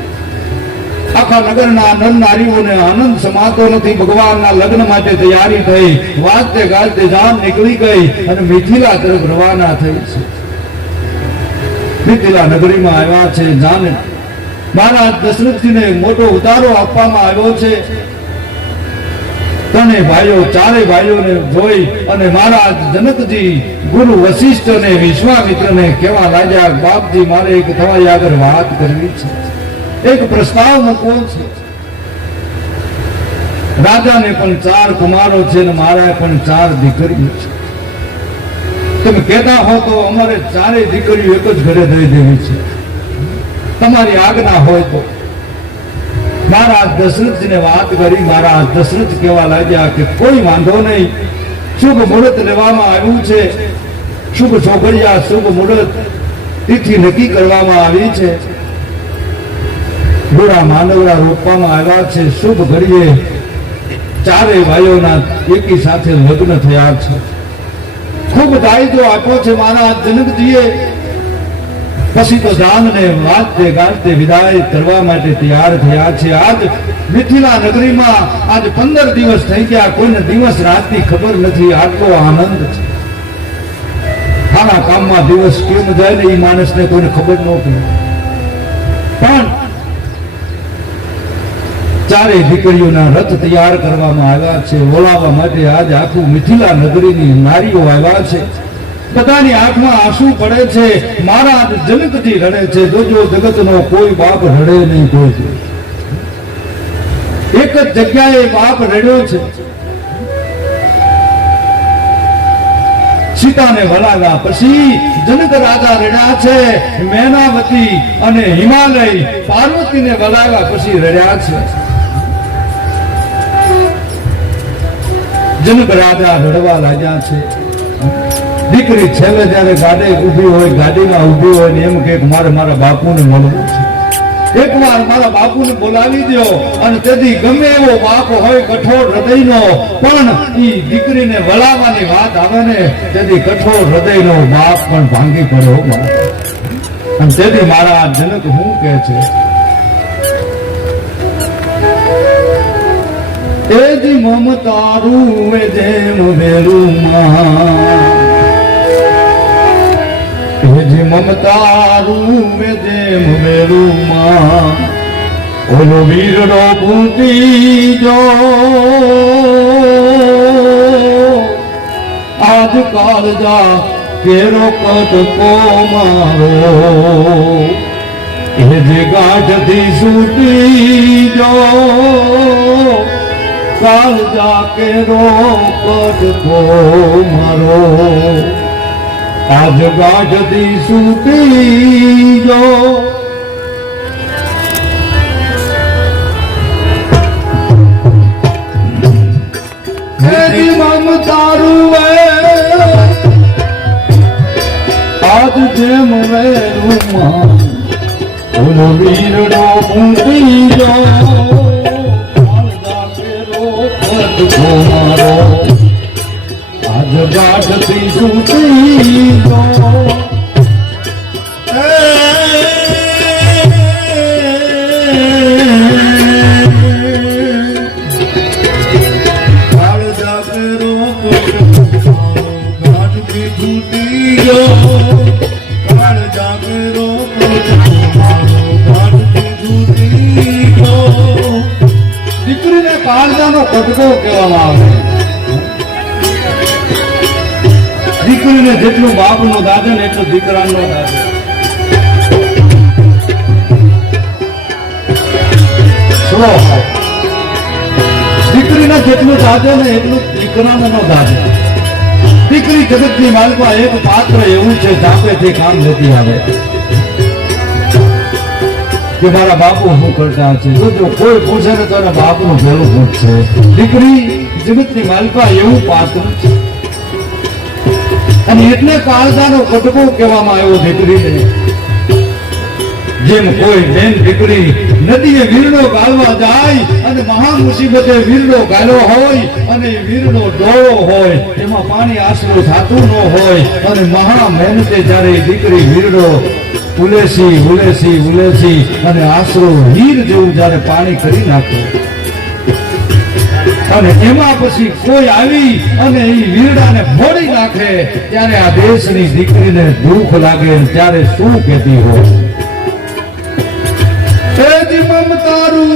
આખા નગરના નર નારીઓને આનંદ સમાતો નથી. ભગવાનના લગ્ન માટે તૈયારી થઈ. વાજતે ગાજતે જાન નીકળી ગઈ અને મિથિલા તરફ રવાના થઈ છે. મિથિલા નગરીમાં આવ્યા છે. જાન મહારાજ દશરથજીને મોટો ઉતારો આપવામાં આવ્યો છે. ત્રણેય ભાઈઓ ચારે ભાઈઓને જોઈ અને મહારાજ જનકજી ગુરુ વશિષ્ઠ અને વિશ્વામિત્રને કહેવા લાગ્યા, બાપજી મારે એક તમારી આગળ વાત કરવી છે, એક પ્રસ્તાવ મૂકવો છે. રાજાને પણ 4 કુમારો છે અને મારા પણ 4 દીકરીઓ છે. તમે કહેતા હો તો અમારે 4 દીકરીઓ એક જ ઘરે દઈ દેવી છે, તમારી આજ્ઞા હોય તો. મહારાજ દશરથજીને વાત કરી. મહારાજ દશરથ કહેવા લાગ્યા કે કોઈ વાંધો નહીં, શુભ મુહૂર્ત લેવામાં આવ્યું છે, શુભ છોકરિયા શુભ મુહૂર્ત તિથિ નક્કી કરવામાં આવી છે, ઘોડા માંડવડા રોપવામાં આવ્યા છે, શુભ ઘડીએ 4 ભાઈઓના એકી સાથે લગ્ન થયા છે. ખૂબ દાયિત્વ આપ્યો છે મહારાજ જનકજીએ. પછી તો જાનને વાજતે ગાજતે વિદાય કરવા માટે તૈયાર થયા છે. આજ મિથિલા નગરીમાં આજ 15 દિવસ થઈ ગયા. કોઈને દિવસ રાતની ખબર નથી. આટલો આનંદ છે. આના કામમાં દિવસ કેમ જાય ને એ માણસને કોઈને ખબર ન પડે. પણ 4 દીકરીઓના રથ તૈયાર કરવામાં આવ્યા છે. બોલાવવા માટે આજ આખું મિથિલા નગરીની નારીઓ આવ્યા છે. બધાની આંખમાં આંસુ પડે છે. મહારાજ જનકજી રડે છે. જોજો જગતનો કોઈ બાપ રડે નહીં. કોઈ એક જ જગ્યાએ બાપ રડ્યો છે. સીતાને વળાવ્યા પછી જનક રાજા રડ્યા છે. મેનાવતી અને હિમાલય પાર્વતીને વળાવ્યા પછી રડ્યા છે. જનક રાજા રડવા લાગ્યા છે. દીકરી છેલ્લે જયારે ગાડી ઊભી હોય, ગાડીમાં ઊભી હોય ને એમ કે મારે મારા બાપુને મળવું છે, એકવાર મારા બાપુને બોલાવી દો. અને તેથી ગમે એવો બાપ હોય કઠોર હૃદયનો, પણ ઈ દીકરીને વળાવવાની વાત આવે ને તેથી કઠોર હૃદયનો બાપ પણ ભાંગી પડ્યો. અને તેથી મારા જનક શું કહે છે, એ જ મમતારું એ જેમ વેરું મમતારું જેમ વેરુમાં ઓલો વીરડો ભૂતી જો આજ કાળજા કેરો કટકો મારો એ જે ગાંઠથી છૂટી જો કાળજા કેરો કટકો મારો આજ ગાંઠથી છૂટી જો. મમતારું આજ જેમ વેરુમાં ઓલો વીરડો મૂકી જો મારો આજ ગાંઠથી છૂટી જો. કાળજાનો કટકો કહેવામાં આવે. દીકરીને જેટલું બાપનું દાદન એટલું દીકરાનો દાદન. સુનો, દીકરીને જેટલું દાદન એટલું દીકરાનો દાદન. દીકરી જગતની માલમાં એક પાત્ર એવું છે જાપેથી કામ લેતી આવે કે મારા બાપુ શું કરતા છે. જો કોઈ પૂછે ને તો એના બાપનું ભેળું પૂછશે. દીકરી જગતની માલપા એવું પાત્ર છે અને એટલે કાળજાનો કટકો કહેવામાં આવ્યો દીકરીને. જેમ કોઈ બેન દીકરી નદીએ વીરડો ગાળવા જાય અને મહા મુસીબતે વીરડો ગાળ્યો હોય અને વીરડો ડોળો હોય એમાં પાણી આશરો થતું ન હોય અને મહા મહેનતે જ્યારે દીકરી વીરડો ઉલેસી અને આશરો હીર જેવું જ્યારે પાણી કરી નાખે અને એમાં પછી કોઈ આવી અને એ વીરડાને ફોડી નાખે ત્યારે આ દેશની દીકરીને દુઃખ લાગે. ત્યારે શું કહેતી હોય? તેજ મમતારું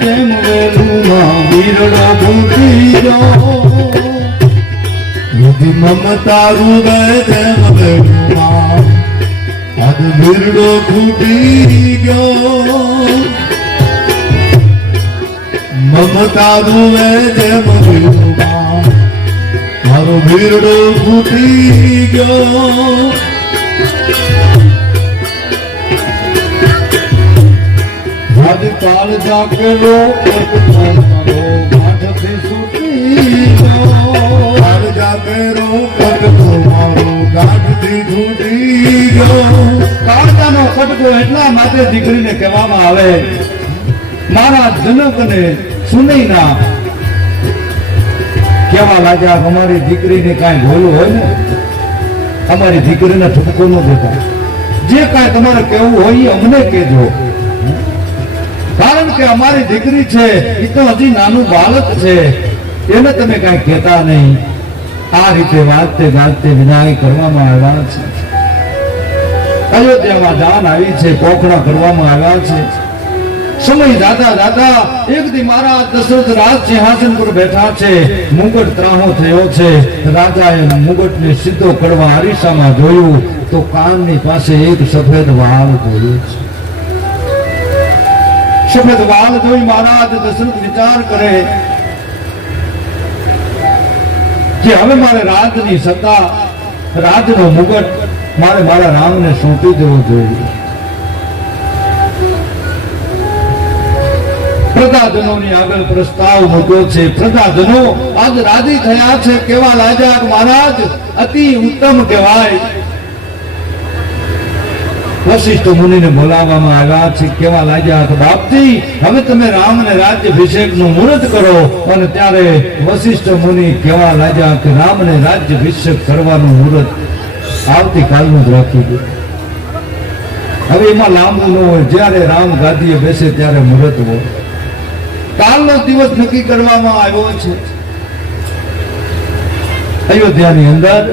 જેમ વેલું વીરડો ભૂતી ગયો. મમતારું જેમ વેલું આજ વીરડો ફૂટી ગયો. મમતારું જેમ વેલું મારો વીરડો ફૂટી ગયો. આજ કાળ જાગેલો ગાંઠથી છૂટી ગયો. કાળ જાગેલો કટકો મારો ગાંઠથી છૂટી ગયો. કાળજાનો કટકો એટલા માટે દીકરીને કહેવામાં આવે. મારા જનકને સુનૈના કેવા લાગ્યા. અમારી દીકરીને કાંઈ ભૂલું હોય ને અમારી દીકરીને ઠપકો ન દેતા. જે કાંઈ તમારે કહેવું હોય એ અમને કહેજો, કારણ કે અમારી દીકરી છે એ તો હજી નાનું બાળક છે, એને તમે કાંઈ કહેતા નહીં. આ રીતે વાંચતે ગાજતે વિદાય કરવામાં આવ્યા છે. અયોધ્યામાં જાન આવી છે, પોખડા કરવામાં આવ્યા છે. સમય દાદા દાદા એક દી મારા દશરથ રાજ સિંહાસન પર બેઠા છે. મુગટ ત્રાહો થયો છે. રાજાએ મુગટને સીધો કરવા અરીસામાં જોયું તો કાનની પાસે એક સફેદ વાળ જોયો છે. સફેદ વાળ જોઈ મહારાજ દશરથ વિચાર કરે કે હવે મારે રાજની સત્તા, રાજનો મુગટ મારે મારા રામને સોંપી દેવો જોઈએ. પ્રજાજનોની આગળ પ્રસ્તાવ મૂક્યો છે. પ્રજાજનો આજ રાજી થયા છે. કેવા લાગ્યા મહારાજ, અતિ ઉત્તમ કહેવાય. વશિષ્ઠ મુનિને બોલાવવામાં આવ્યા છે. કેવા લાગ્યા તો બાપજી હવે તમે રામને રાજ્યાભિષેકનું મુહૂર્ત કરો. અને ત્યારે વશિષ્ઠ મુનિ કેવા લાગ્યા કે રામને રાજ્યાભિષેક કરવાનું મુહૂર્ત આવતીકાલનું જ રાખી દે. હવે એમાં લાંબુ ન હોય, જ્યારે રામ ગાદીએ બેસે ત્યારે મુહૂર્ત હોય. કાલનો દિવસ નક્કી કરવામાં આવ્યો છે. અયોધ્યાની અંદર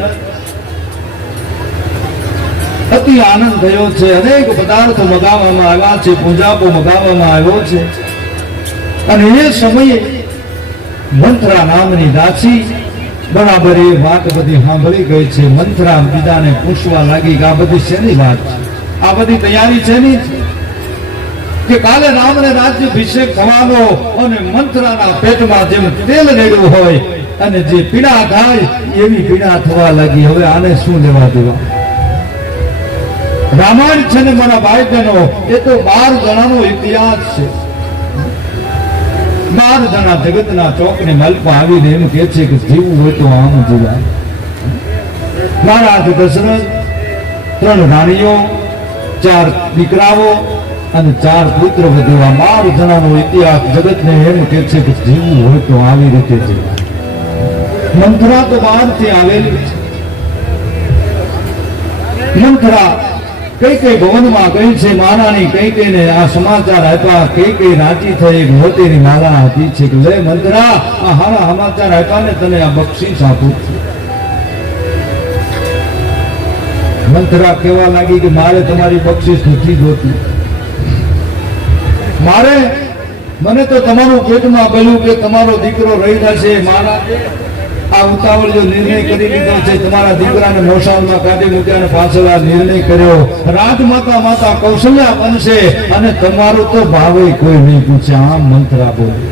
અતિ આનંદ થયો છે. અનેક પદાર્થો મગાવવામાં આવ્યા છે, પૂજાપો મગાવવામાં આવ્યો છે. અને એ સમયે મંથરા નામની દાસી બરાબર એ વાત બધી સાંભળી ગઈ છે. મંથરા બીજાને પૂછવા લાગી કે આ બધી શેની વાત છે, આ બધી તૈયારી શેની છે? કે કાલે રામને રાજ્યાભિષેક થવાનો અને મંથરાના પેટમાં જેમ તેલ રેડ્યું હોય અને જે પીડા થાય એવી પીડા થવા લાગી. હવે આને શું લેવા દેવા? રામાયણ છે ને મારા ભાઈ બહેનો, એ તો 12 જણાનો ઇતિહાસ છે. 12 જણા જગતના ચોકની મલપા આવીને એમ કે છે કે જીવવું હોય તો આમ જીવાય. મહારાજ દશરથ 3 રાણીઓ, 4 દીકરાઓ અને 4 પુત્ર વધ્યા. 12 જણાનો ઇતિહાસ જગતને એમ કે છે કે જીવવું હોય તો આવી રીતે જીવાય. મંથરા તો બહારથી આવેલી છે. મંથરા કઈ ભવનમાં ગઈ છે. મહારાણી કઈ આ સમાચાર આપ્યા. કઈ રાજી થઈ એક મોતીની માલા આપી છે કે લે મંથરા, આ હારા સમાચાર આપ્યા ને તને આ બક્ષિસ આપું છું. મંથરા કેવા લાગી કે મારે તમારી બક્ષિસ નથી જોતી, મને તો તમારું પેટમાં ગયું કે તમારો દીકરો રહી જશે. મારા આ ઉતાવળ જો નિર્ણય કરી લીધો છે, તમારા દીકરાને મોસાળમાં કાઢી મૂક્યા અને પાછળ આ નિર્ણય કર્યો. રાજમાતા માતા કૌશલ્યા બનશે અને તમારો તો ભાવે કોઈ નહીં પૂછે. આમ મંથરા બોલી.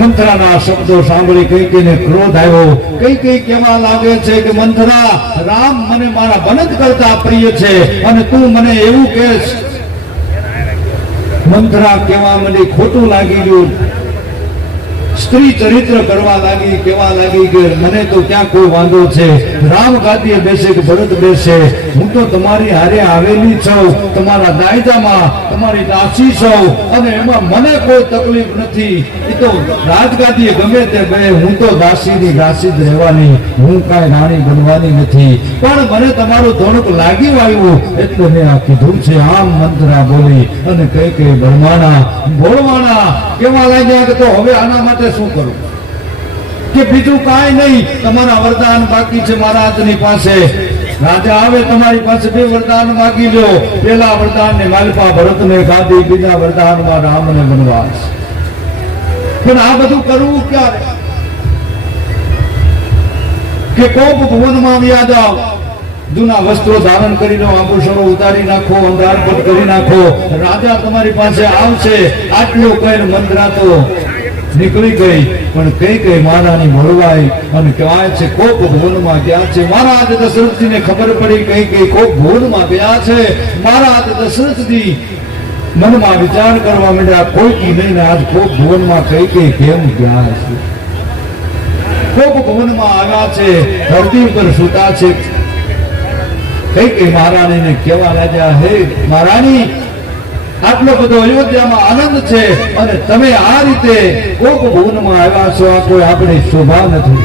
મંથરાના શબ્દો સાંભળી કૈકેયીને ક્રોધ આવ્યો. કૈકેયી કેવા લાગે છે કે મંથરા, રામ મને મારા બનત કરતા પ્રિય છે અને તું મને એવું કહેશ. મંથરા કેવા મને ખોટું લાગી ગયું. સ્ત્રી ચરિત્ર કરવા લાગી, કેવા લાગી કે મને તો ક્યાં કોઈ વાંધો છે. રામ ગાદીએ બેસે કે ભરત બેસે, હું તો તમારી હારે આવેલી છું, તમારા દાયજામાં તમારી દાસી છું અને એમાં મને કોઈ તકલીફ નથી. એ તો રાજગાદીએ ગમે તે બે, હું તો દાસી જ રહેવાની, હું કાંઈ રાણી બનવાની નથી. પણ મને તમારું ધોણક લાગી આવ્યું એટલે મેં આ કીધું છે. આમ મંથરા બોલી અને કૈકેયી બોલવાના કેવા લાગ્યા કે તો હવે આના માટે શું કરું કે બીજું કાંઈ નહીં, તમારા વરદાન બાકી છે મારા હાથની પાસે. રાજા આવે તમારી પાસે 2 વરદાન માગી લો. પેલા વરદાન ને માલપા ભરતને ગાદી, બીજા વરદાનમાં રામને વનવાસ. પણ આ બધું કરવું ક્યારે કે કોપ ભુવનમાં આવ્યા જાઓ, જૂના વસ્ત્રો ધારણ કરી લો, આભૂષણો ઉતારી નાખો, અંધારપટ કરી નાખો, રાજા તમારી પાસે આવશે. આટલું કહીને મંથરા તો નીકળી ગઈ. પણ કૈકેયી મહારાણી મળવાઈ અને કહેવાય છે કોપ ભુવનમાં ગયા છે. મહારાજ દશરથજીને ખબર પડી કૈકેયી કોપ ભુવનમાં ગયા છે. મહારાજ દશરથજી મનમાં વિચાર કરવા માંડ્યા, કોઈ નહીં ને આજ કોપ ભુવનમાં કૈકેયી કેમ ગયા છે. કોપ ભુવનમાં આવ્યા છે, ધરતી ઉપર સૂતા છે. કૈકેયી મહારાણીને કેવા લાગ્યા, હે મહારાણી, આટલો બધો અયોધ્યામાં આનંદ છે અને તમે આ રીતે કોપ ભુવનમાં આવ્યા છો, આ કોઈ આપણી શોભા નથી.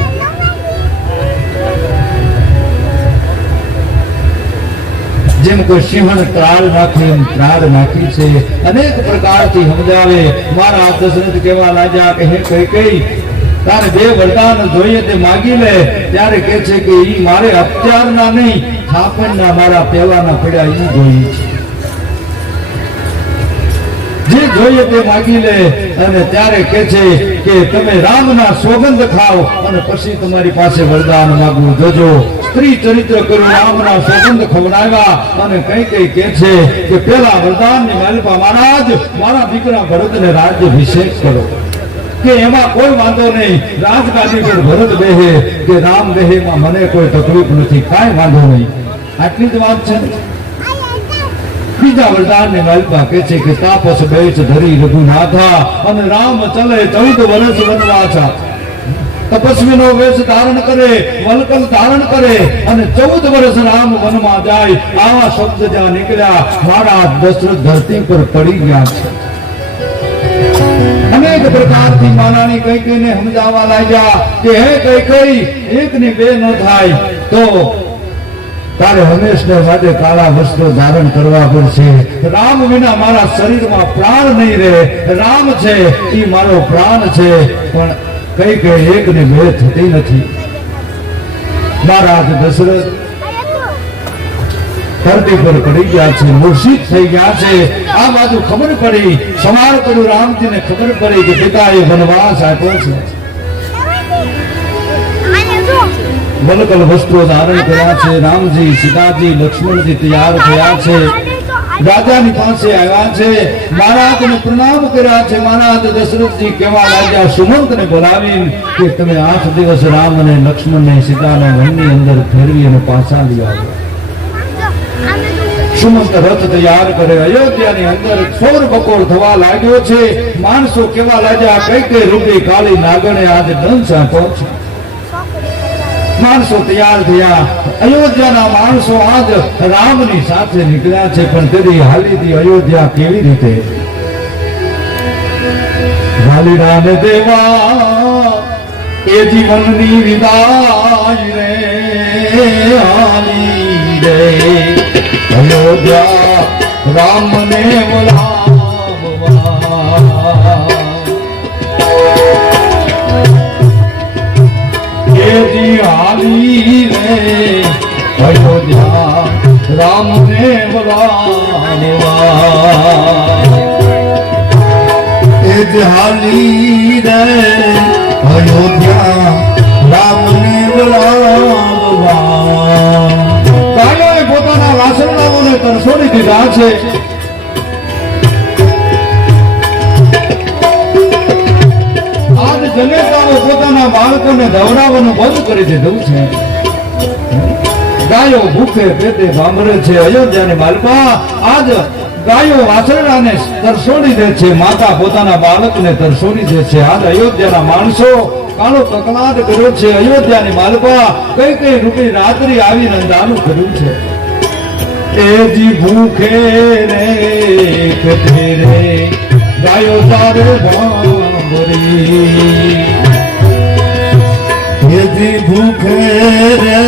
જેમ કોઈ સિંહણ ત્રાળ નાખે એમ ત્રાળ નાખી છે. અનેક પ્રકારથી સમજાવે. મારા દશરથ કેવા લાગ્યા કે હે કૈકેયી, તારે 2 વરદાન જોઈએ તે માગી લે. ત્યારે કે છે કે ઈ મારે અત્યારના નહીં, થાપણના મારા પહેલાના પડ્યા ઈ જોઈએ છે. જે જોઈએ તે માગી લે. અને ત્યારે કે છે કે તમે રામના સોગંદ ખાઓ અને પછી તમારી પાસે વરદાન માંગવું. જોજો, સ્ત્રી ચરિત્ર કર્યું, રામના સોગંદ ખવડાવ્યા અને કૈકેયી કે છે કે પેલા વરદાનની માલિકા મહારાજ, મારા દીકરા ભરતને રાજ્યાભિષેક કરો. કે એમાં કોઈ વાંધો નહીં, રાજગાદી પર ભરત બેહે કે રામ બેહે, માં મને કોઈ તકલીફ નથી, કાંઈ વાંધો નહીં. આટલી જ વાત છે. બીજા વરદાન ને માલિકા કે છે કે તાપસ બેચ ધરી રઘુનાથા અને રામ ચલે 14 વર્ષ વનવાસા. તપસ્વીનો વેશ ધારણ કરે, વલકલ ધારણ કરે અને 14 વર્ષ રામ વનમાં જાય. આવા શબ્દ જ્યાં નીકળ્યા, મારા દશરથ ધરતી પર પડી ગયા છે. અનેક પ્રકારથી મહારાણી કૈકેયીને સમજાવવા લાગ્યા કે હે કૈકેયી, 1 ની 2 ન થાય તો તારે હંમેશને માટે કાળા વસ્ત્રો ધારણ કરવા પડશે. રામ વિના મારા શરીરમાં પ્રાણ નહીં રહે. રામ છે એ મારો પ્રાણ છે. પણ કૈકેયી 1 ને 2 થતી નથી. મહારાજ દશરથ ધરતી પર પડી ગયા છે, મૂર્છિત થઈ ગયા છે. આ બાજુ ખબર પડી, સવાર પડ્યું, રામજીને ખબર પડી કે પિતાએ વનવાસ આપ્યો છે. વલકલ વસ્ત્રો ધારણ કર્યા છે. રામજી, સીતાજી, લક્ષ્મણજી તૈયાર થયા છે. રાજાની પાસે આવ્યા છે. મહારાજને પ્રણામ કર્યા છે. મહારાજ દશરથજી કેવા લાગ્યા, સુમંતને બોલાવી કે તમે 8 દિવસ રામ અને લક્ષ્મણને સીતાના વનની અંદર ફેરવી અને પાછા લઈ આવ્યા. સુમંત રથ તૈયાર કરે. અયોધ્યાની અંદર સોર બકોર થવા લાગ્યો છે. માણસો કેવા લાગ્યા, કૈકેયી રૂપી કાળી નાગણે આજે દંશ આપ્યો છે. માણસો તૈયાર થયા. અયોધ્યાના માણસો આજ રામની સાથે નીકળ્યા છે. પણ તેની હાલીથી અયોધ્યા કેવી રીતે? વાલીડા ને દેવા એ જીવનની વિદાય રે હાલી રે અયોધ્યા રામને બોલાવવા. એ જી હાલી રે અયોધ્યા રામને બોલાવવા એ જ હાલી રે અયોધ્યા રામને બોલાવવા ગાયોએ પોતાના વાસરડાઓને તરસોડી દીધા છે. આજ જનેતાઓ પોતાના બાળકોને દવડાવવાનું બંધ કરી દીધું છે. ગાયો ભૂખે પેટે ભાંભરે છે. અયોધ્યાની માલપા આજ ગાયો વાછરડાને તરસોડી દે છે. માતા પોતાના બાળકને તરસોડી દે છે. આજ અયોધ્યાના માણસો કાળો કકળાટ કર્યો છે. અયોધ્યાની માલપા કઈ કઈ રૂપી રાત્રિ આવીને અંધારું કર્યું છે. એજી ભૂખે રે પેટે રે ગાયો તારે ભાંભરી યદી ભૂખે રે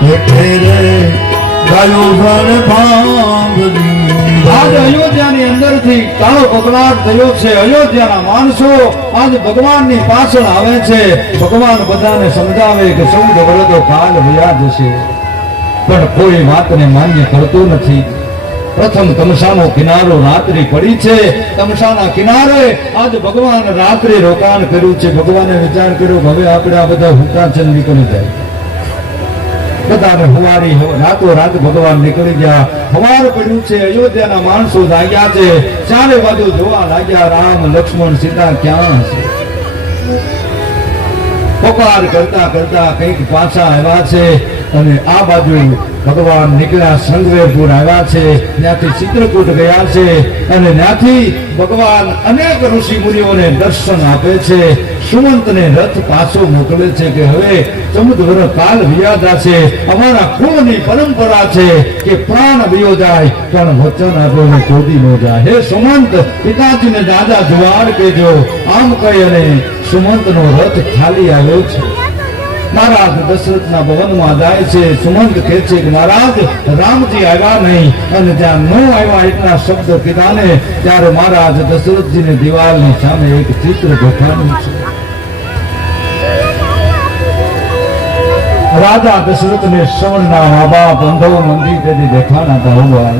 પેટે રે ગાયો ઘર ભાંભરી આજ અયોધ્યાની અંદરથી કાળો કકળાટ થયો છે. અયોધ્યાના માણસો આજ ભગવાનની પાછળ આવે છે. ભગવાન બધાને સમજાવે કે 14 વર્ષો કાલ વયા જશે, પણ કોઈ વાતને માન્ય કરતો નથી. પ્રથમ તમસાનો કિનારો રાત્રિ પડી છે. તમસાના કિનારે આજ ભગવાન રાત્રિ રોકાણ કર્યું છે. ભગવાને વિચાર કર્યો કે હવે આપણે આ બધા હુકાચંદ નીકળી જાય. બધાને હવારી રાતો રાત ભગવાન નીકળી ગયા. હવાર પડ્યું છે. અયોધ્યાના માણસો જાગ્યા છે. ચારે બાજુ જોવા લાગ્યા રામ લક્ષ્મણ સીતા ક્યાં છે. પકાર કરતા કરતા કંઈક પાછા આવ્યા છે અને આ બાજુ ભગવાન નીકળ્યા સંગવેરપુર આવ્યા છે. ત્યાંથી ચિત્રકૂટ ગયા છે અને ત્યાંથી ભગવાન અનેક ઋષિ મુનિઓને દર્શન આપે છે. સુમંતને રથ પાછો મોકલે છે કે હવે 14 વર્ષ કાલ વિયાદા છે. અમારા કુળની પરંપરા છે કે પ્રાણ વિયો જાય પણ વચન આપોને કોદી ન જાય. હે સુમંત, પિતાજીને દાદા જુવાર કેજો. આમ કહી અને સુમંતનો રથ ખાલી આવ્યો છે. મહારાજ દશરથના ભવનમાં જાય છે. સુમંત કહે છે કે મહારાજ રામજી આવ્યા નહીં, અને જ્યાં ન આવ્યા એટલા શબ્દ કીધા ને ત્યારે મહારાજ દશરથજીને દિવાલની સામે એક ચિત્ર દેખાડ્યું છે. રાજા દશરથને શ્રવણના મા બાપ અંધો મંદી તેથી દેખાણા હતા. હોવા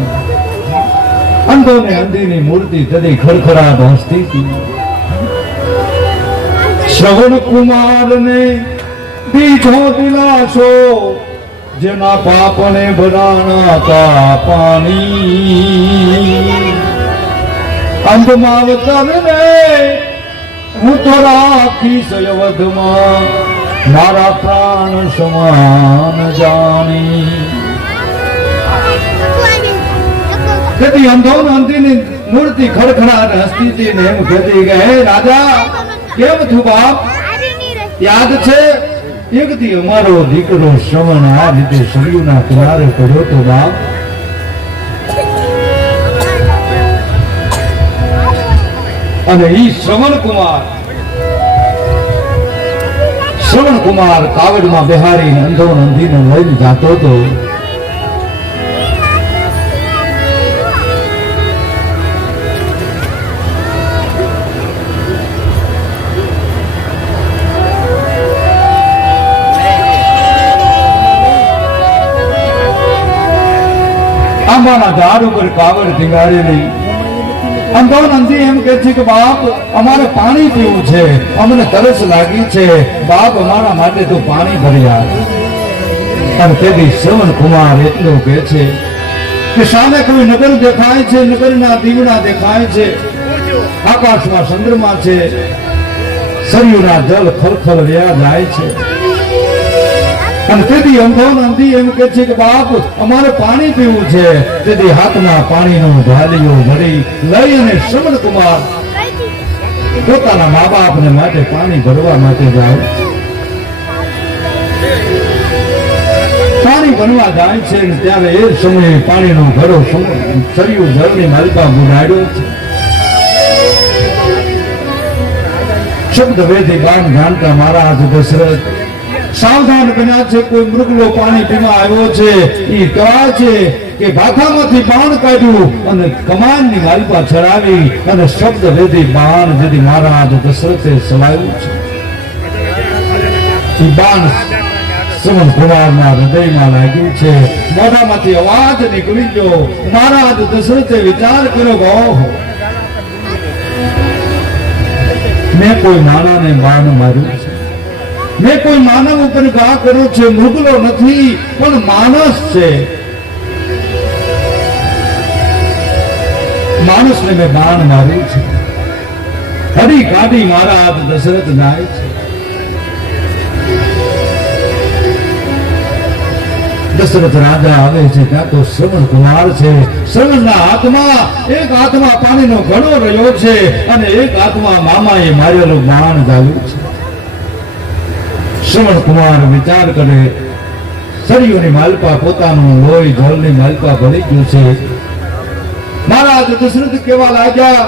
અંધોને અંધીની મૂર્તિ તેથી ખડખડાટ હસતી હતી. શ્રવણ કુમારને દીધો દિલાસો, જેના પાપને ભરાણા પાણી. અંધમાં અવતરને હું તો રાખીશ અવધમાં, મારા પ્રાણ સમાન જાણી. તેથી અંધો અંધીની મૂર્તિ ખડખડાટ હસતી હતી ને એમ કહેતી કે હે રાજા, કેમ છું બાપ? યાદ છે એક દી અમારો દીકરો શ્રવણ આ રીતે સરયુના કિનારે પડ્યો તો બાપ. અને ઈ શ્રવણ કુમાર કાવડમાં બિહારી અંધો અંધીને લઈને જાતો હતો. આંબાના ઝાડ ઉપર કાવડ ટીંગાડેલી. અંધો અંધી એમ કે છે કે બાપ, અમારે પાણી પીવું છે, અમને તરસ લાગી છે, બાપ અમારા માટે તો પાણી ભરી આવ. અને તેથી શ્રવણ કુમાર એટલું કે છે કે સામે કોઈ નગર દેખાય છે, નગરના દીવડા દેખાય છે, આકાશમાં ચંદ્રમા છે, સરયુના જળ ખલખલ રહ્યા જાય છે. અને તેથી અંધો અંધી એમ કે છે કે બાપ અમારે પાણી પીવું છે. તેથી હાથમાં પાણીનો ઢાલિયો ભરી લઈ અને શ્રવણ કુમાર પોતાના મા બાપને માટે પાણી ભરવા માટે જાય. પાણી ભરવા જાય છે ત્યારે એ સમયે પાણીનો ઘડો સરયુ જળની માલિકા ગુડાડ્યો છે. શબ્દ વેદી બાણ જાણતા મહારાજ દશરથ સાવધાન બન્યા છે. કોઈ મૃગલો પાણી પીવા આવ્યો છે. એ કહે છે કે ભાથામાંથી બાણ કાઢ્યું અને કમાનની માલિકા ચડાવી અને શબ્દ વેદી બાણ જેથી મહારાજ દશરથે ચલાવ્યું છે. એ બાણ શ્રવણ કુમારના હૃદયમાં લાગ્યું છે. મોઢામાંથી અવાજ નીકળી ગયો. મહારાજ દશરથે વિચાર કર્યો, ઓહો, મેં કોઈ નાનાને બાણ માર્યું છે, મેં કોઈ માનવ ઉપર ઘા કર્યો છે, મૃગલો નથી પણ માણસ છે. માણસને મેં બાણ માર્યું છે. હરી કાઢી મહારાજ દશરથ જાય છે. દશરથ રાજા આવે છે ત્યાં તો શ્રવણ કુમાર છે. શ્રવણના હાથમાં એક હાથમાં પાણીનો ઘડો રહ્યો છે અને એક હાથમાં મામાએ મારેલું બાણ ચાલ્યું છે. શ્રવણ કુમાર વિચાર કરે, સળિયોની માલપા પોતાનું લોહી જળની માલપા ભરી ગયું છે. મહારાજ દશરથ કેવા લાગ્યા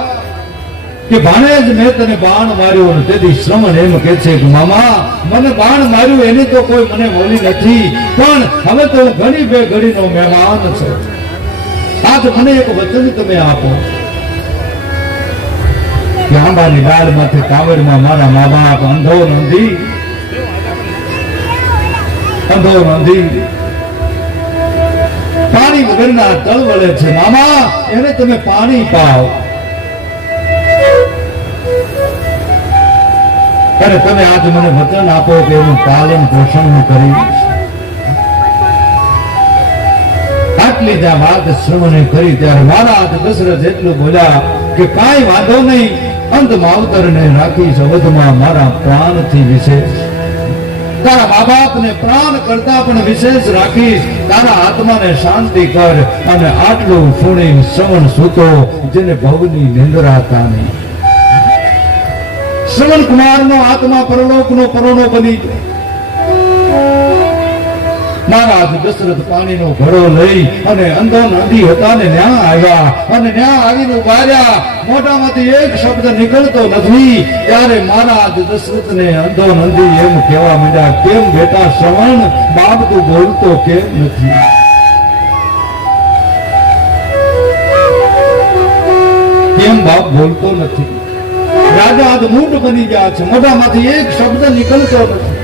કે ભાણેજ મેં તને બાણ માર્યો. અને તેથી શ્રવણ એમ કે છે કે મામા, મને બાણ માર્યું એની તો કોઈ મને બોલી નથી, પણ હવે તો હું ઘણી બે ઘડીનો મહેમાન છું. આજ મને એક વચન તમે આપો કે આંબાની ડાળમાંથી કાવડમાં મારા મા બાપ અંધો નંદી પાણી વગરના તળ વળે છે. મામા, એને તમે પાણી પાઓ અને તમે આજ મને વચન આપો કે એનું પાલન પોષણ હું કરીશ. આટલી જ વાત શ્રવણે કરી ત્યારે મહારાજ દશરથ એટલું બોલ્યા કે કાંઈ વાંધો નહીં, અંત માવતરને રાખીશ અવધમાં મારા પ્રાણથી વિશેષ. તારા મા બાપને પ્રાણ કરતા પણ વિશેષ રાખીશ. તારા આત્માને શાંતિ કર. અને આટલું સુણી શ્રવણ સૂતો જેને ભવની નિંદ્રાતા નહીં. શ્રવણ કુમારનો આત્મા પરલોકનો પરોણો બની ગયો. મહારાજ દશરથ પાણીનો ઘડો લઈ અને અંધો નદી હતા ને ન્યા આવ્યા. અને ન્યા આવીને ઉભાર્યા. મોઢામાંથી એક શબ્દ નીકળતો નથી. ત્યારે મહારાજ દશરથને અંધો નંદી એમ કહેવા માંડ્યા, કેમ બેટા શ્રવણ, બાપ તું બોલતો કેમ નથી? કેમ બાપ બોલતો નથી? રાજા આજ મૂઢ બની ગયા છે, મોઢામાંથી એક શબ્દ નીકળતો નથી.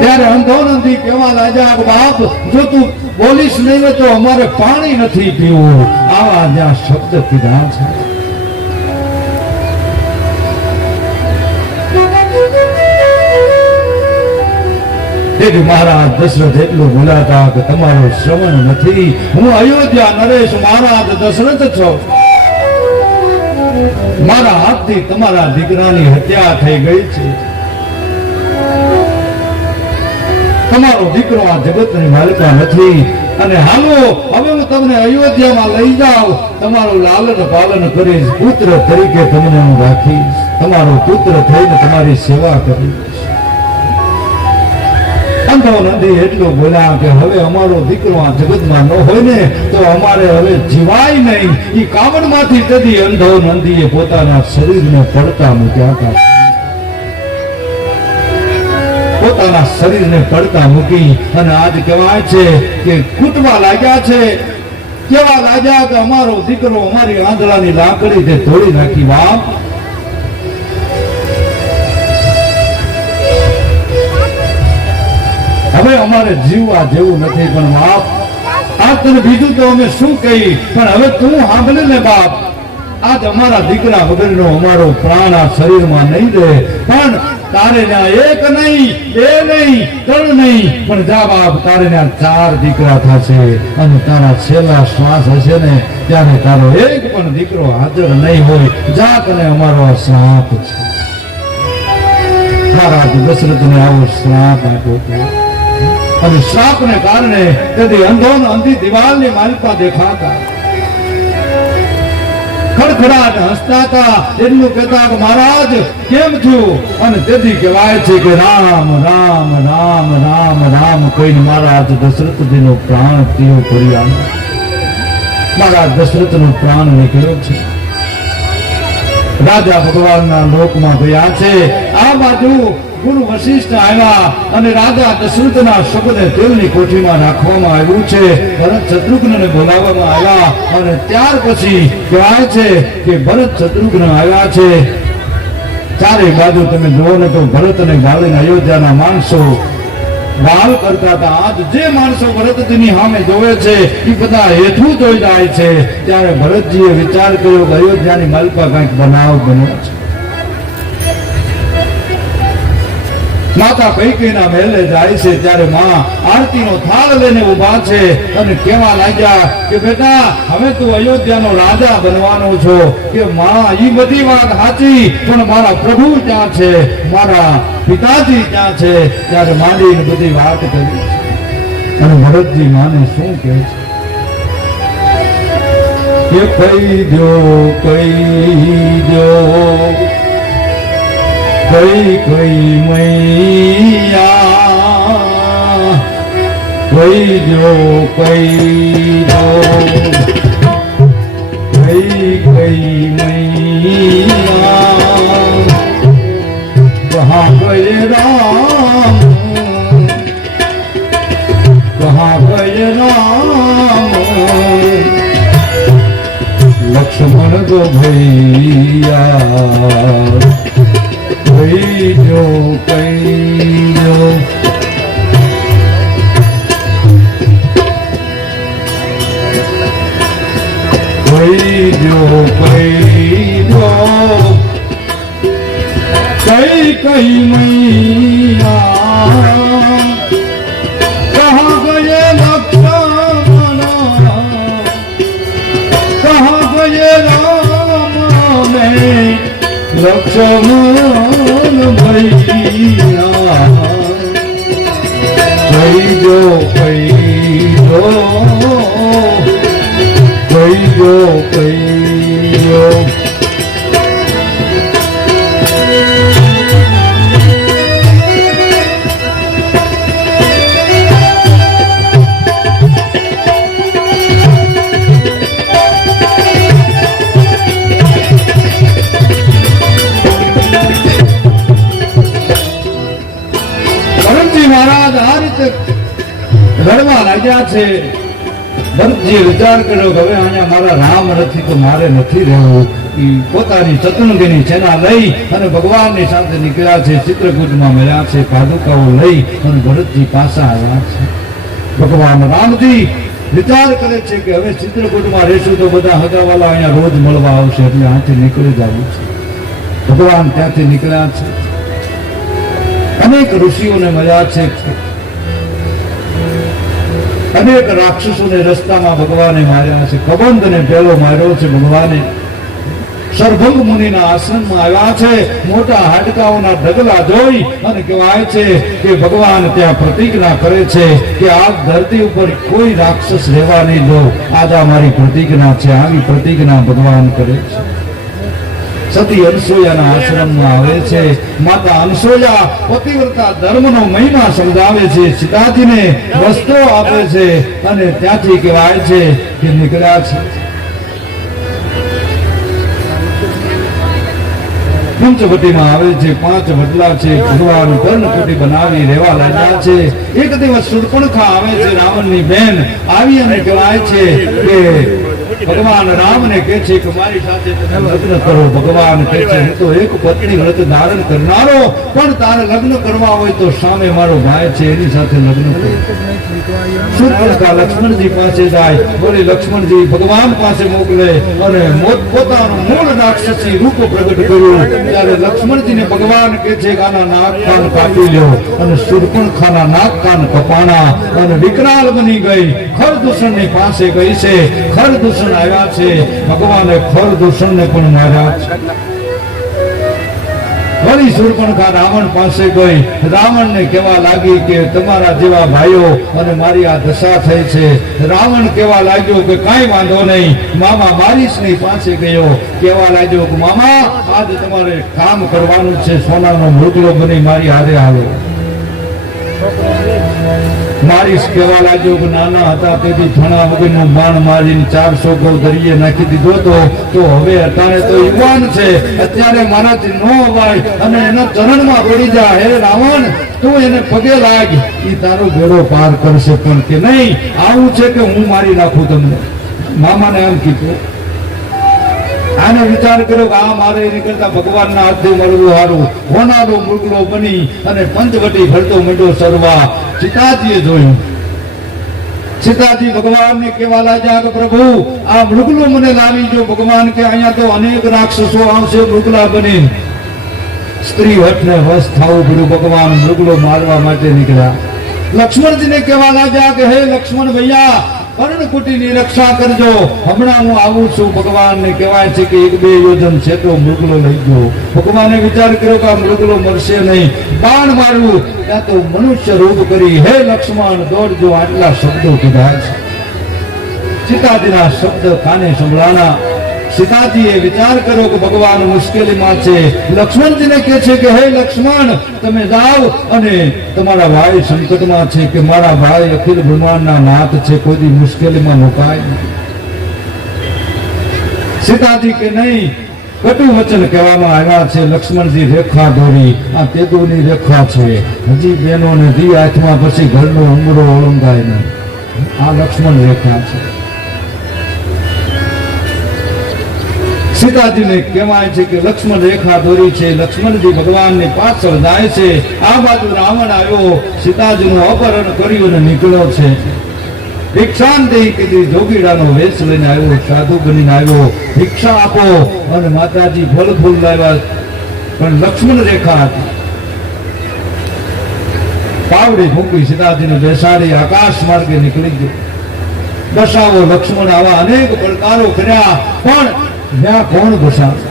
ત્યારે અંધો નંદી કહેવા લાગ્યા, બાપ જો તું બોલીશ નહીં તો અમારે પાણી નથી પીવું. આવા જ્યાં શબ્દ કીધા છે. તેથી મહારાજ દશરથ એટલું બોલાતા કે તમારું શ્રવણ નથી. હું અયોધ્યા નરેશ મહારાજ દશરથ છું. મારા હાથથી તમારા દીકરાની હત્યા થઈ ગઈ છે. તમારો દીકરો આ જગતની માલિકા નથી. અને હાલો હવે હું તમને અયોધ્યામાં લઈ જાઉં. તમારું લાલન પાલન કરીશ. પુત્ર તરીકે તમને હું રાખીશ. તમારો પુત્ર થઈને તમારી સેવા કરીશ. અંધો નંદી એટલું બોલ્યા કે હવે અમારો દીકરો આ જગતમાં ન હોય ને તો અમારે હવે જીવાય નહીં. એ કાવડમાંથી તેથી અંધો નંદીએ પોતાના શરીરને પડતા મૂક્યા હતા. પોતાના શરીરને પડતા મૂકી અને આજ કહેવાય છે કે કૂટવા લાગ્યા છે. કેવા લાગ્યા કે અમારો દીકરો અમારી આંધળાની લાકડી તે તોડી નાખી. બાપ, હવે અમારે જીવવા જેવું નથી. પણ બાપ, આ તને બીજું તો અમે શું કહી, પણ હવે તું સાંભળે ને બાપ, આજ અમારા દીકરા વગરનો અમારો પ્રાણ આ શરીરમાં નહીં રહે. પણ તારે ત્યાં એક નહીં, બે નહીં, ત્રણ નહીં, પણ જા બાપ, તારે ત્યાં 4 દીકરા થશે. અને તારા છેલ્લા શ્વાસ હશે ને ત્યારે તારો એક પણ દીકરો હાજર નહીં હોય. જા, તને અમારો આ શ્રાપ છે. મહારાજ દશરથને આવો શ્રાપ આપ્યો હતો. અને શ્રાપને કારણે તેથી અંધો અંધી દિવાલની માલિકા દેખાતા, ખડખડાટ હસતા હતા. એટલું કહેતા કે મહારાજ કેમ થયું? અને તેથી કહેવાય છે કે રામ રામ રામ રામ રામ કહીને મહારાજ દશરથજીનો પ્રાણ પીવો કર્યા. મહારાજ દશરથનો પ્રાણ નીકળ્યો છે. રાજા ભગવાનના લોકમાં ગયા છે. આ બાજુ ગુરુ વશિષ્ઠ આવ્યા અને રાજા દશરથના શબને તેલની કોઠીમાં રાખવામાં આવ્યું છે. ભરત શત્રુઘ્નને બોલાવવામાં આવ્યા અને ત્યાર પછી કહેવાય છે કે ભરત શત્રુઘ્ન આવ્યા છે. ચારે બાજુ તમે જુઓ ને તો ભરત અને ગાળીને અયોધ્યાના માણસો વાલ કરતા હતા. આજ જે માણસો ભરતજીની સામે જોવે છે એ બધા હેઠું જોઈ જાય છે. ત્યારે ભરતજીએ વિચાર કર્યો કે અયોધ્યાની માલપા કંઈક બનાવ બન્યો છે. માતા કૈકેયીના મહેલે જાય છે. ત્યારે માં આરતીનો થાળ લઈને ઊભા છે અને કહેવા લાગ્યા કે બેટા હવે તું અયોધ્યાનો રાજા બનવાનો છો. કે માં ઈ બધી વાત સાચી, પણ મારા પ્રભુ ક્યાં છે, મારા પિતાજી ક્યાં છે? ત્યારે માંડીને બધી વાત કરી. અને ભરતજી માને શું કહે છે કે કહી દો કઈ મૈયા, કઈ દો કઈ મૈયા, કહા ગયે રામ, કહા ગયે રામ, લક્ષ્મણ ગો ભૈયા, કઈ જો કઈ મૈયા, કહા ગયે લક્ષ્મણ, કહા ગયે રામ, લક્ષ્મણ ભૈયા, કઈ જો મહારાજ આ રીતે લડવા લાગ્યા છે. ભરતજીએ વિચાર કર્યો કે હવે અહીંયા મારા રામ નથી તો મારે નથી રહેવું. એ પોતાની ચતુર્ંગીની સેના લઈ અને ભગવાનની સાથે નીકળ્યા છે. ચિત્રકૂટમાં મળ્યા છે. પાદુકાઓ લઈ અને ભરતજી પાછા આવ્યા છે. ભગવાન રામજી વિચાર કરે છે કે હવે ચિત્રકૂટમાં રહેશું તો બધા હગાવાલા અહીંયા રોજ મળવા આવશે, એટલે આથી નીકળી જવું છે. ભગવાન ત્યાંથી નીકળ્યા છે. અનેક ઋષિઓને મળ્યા છે. અનેક રાક્ષસોને રસ્તામાં ભગવાને માર્યા છે. કબંધને પહેલો માર્યો છે ભગવાને. સરભંગ મુનિના આશ્રમમાં આવ્યા છે. મોટા હાડકાઓના ઢગલા જોઈ અને કહેવાય છે કે ભગવાન ત્યાં પ્રતિજ્ઞા કરે છે કે આ ધરતી ઉપર કોઈ રાક્ષસ રહેવા નહીં દો. આજ આ મારી પ્રતિજ્ઞા છે. આવી પ્રતિજ્ઞા ભગવાન કરે છે. સતી અનસૂયાના આશ્રમમાં આવે છે. માતા અનસૂયા પતિવ્રતા ધર્મનો મહિમા સમજાવે છે. સીતાજીને વસ્ત્રો આપે છે અને ત્યાંથી કહેવાય છે કે નીકળ્યા છે. પંચવટીમાં આવે છે. 5 વડલા છે. ભગવાન કર્ણકુટી બનાવી રહેવા લાગ્યા છે. એક દિવસ શૂર્પણખા આવે છે, રાવણની બેન આવી અને કહેવાય છે કે ભગવાન રામને કહે છે કે મારી સાથે તમે લગ્ન કરો. ભગવાન કહે છે હું તો એક પત્ની વ્રત ધારણ કરનારો, પણ તારે લગ્ન કરવા હોય તો સામે મારો ભાઈ છે એની સાથે લગ્ન કરો. શૂર્પણખા લક્ષ્મણજી પાસે જાય. બોલી લક્ષ્મણજી ભગવાન પાસે મોકલે અને પોતાનું મૂળ રાક્ષસી રૂપ પ્રગટ કર્યું. ત્યારે લક્ષ્મણજીને ભગવાન કહે છે કે આના નાક કાન કાપી લ્યો. અને શૂર્પણખાના નાક કાન કપાણા અને વિકરાળ બની ગઈ. ખરદૂષણની પાસે ગઈ છે. ખરદૂષણ આવ્યા છે. ભગવાને ખરદૂષણને પણ માર્યા છે. વળી શૂર્પણખા રાવણ પાસે ગઈ. રાવણને કહેવા લાગી કે તમારા જેવા ભાઈઓ અને મારી આ દશા થઈ છે. રાવણ કહેવા લાગ્યો કે કાંઈ વાંધો નહીં. મામા મારીશની પાસે ગયો. કહેવા લાગ્યો કે મામા આજે તમારે કામ કરવાનું છે. સોનાનો મૃગલો બની મારી હારે હાલો. મારીશ કહેવા લાગ્યો કે નાના હતા તેથી થણા વગરનું બાણ મારીને 400 ગૌ દરિયે નાખી દીધો તો હવે અટાણે તો યુવાન છે. અત્યારે મારાથી ન અવાય અને એના ચરણમાં પડી જા. હે રાવણ તું એને પગે લાગ, એ તારો બેડો પાર કરશે. પણ કે નહીં, આવું છે કે હું મારી નાખું તમને. મામાને એમ કીધું. આનો વિચાર કર્યો કે આ મારે એની કરતા ભગવાનના હાથથી મળવું સારું. હોનારો મૃગલો બની અને પંચવટી ફરતો માંડ્યો સરવા. સીતાજીએ જોયું. સીતાજી ભગવાનને કહેવા લાગ્યા કે પ્રભુ આ મૃગલો મને લાવી જો. ભગવાન કે અહીંયા તો અનેક રાક્ષસો આવશે મૃગલા બની. સ્ત્રી હઠને વશ થવું પડ્યું. ભગવાન મૃગલો મારવા માટે નીકળ્યા. લક્ષ્મણજીને કહેવા લાગ્યા કે હે લક્ષ્મણ ભૈયા કર્ણકુટીની રક્ષા કરજો. હમણાં હું આવું છું. ભગવાનને કહેવાય છે કે 1-2 યોજન છે તો મૃગલો લઈ ગયો. ભગવાને વિચાર કર્યો કે આ મૃગલો મરશે નહીં. બાણ મારવું ત્યાં તો મનુષ્ય રૂપ કરી હે લક્ષ્મણ દોડજો. આટલા શબ્દો કીધા છે. સીતાજીના શબ્દ કાને સંભળાણા. સીતાજીએ વિચાર કર્યો કે ભગવાન મુશ્કેલીમાં છે. લક્ષ્મણજીને કહે છે કે હે લક્ષ્મણ તમે જાઓ અને તમારા ભાઈ સંકટમાં છે કે મારા ભાઈ અખિલ બ્રહ્માંડના નાથ છે, કોઈ દી મુશ્કેલીમાં મુકાય નહીં. સીતાજી કે નહીં, કટુ વચન કહેવામાં આવ્યા છે. લક્ષ્મણજી રેખા દોરી. આ તેદુની રેખા છે. હજી બહેનોને દી હાથમાં પછી ઘરનો ઉમરો ઓળંગાય નહીં. આ લક્ષ્મણ રેખા છે. સીતાજીને કહેવાય છે કે લક્ષ્મણ રેખા દોરી છે. લક્ષ્મણજી ભગવાનની પાછળ જાય છે. આ બાજુ રાવણ આવ્યો, સીતાજીનું અપહરણ કર્યું અને નીકળ્યો છે. ભિક્ષાંતિ કીધી. જોગીડાનો વેશ લઈને આવ્યો, સાધુ બનીને આવ્યો. ભિક્ષા આપો અને માતાજી ફળ ફૂલ લાવ્યા. પણ લક્ષ્મણ રેખા હતી. પાવડી મૂકી સીતાજીને બેસાડી આકાશ માર્ગે નીકળી ગયો. બસાવો લક્ષ્મણ. આવા અનેક પડકારો કર્યા પણ ત્યાં કોણ બસાવશે?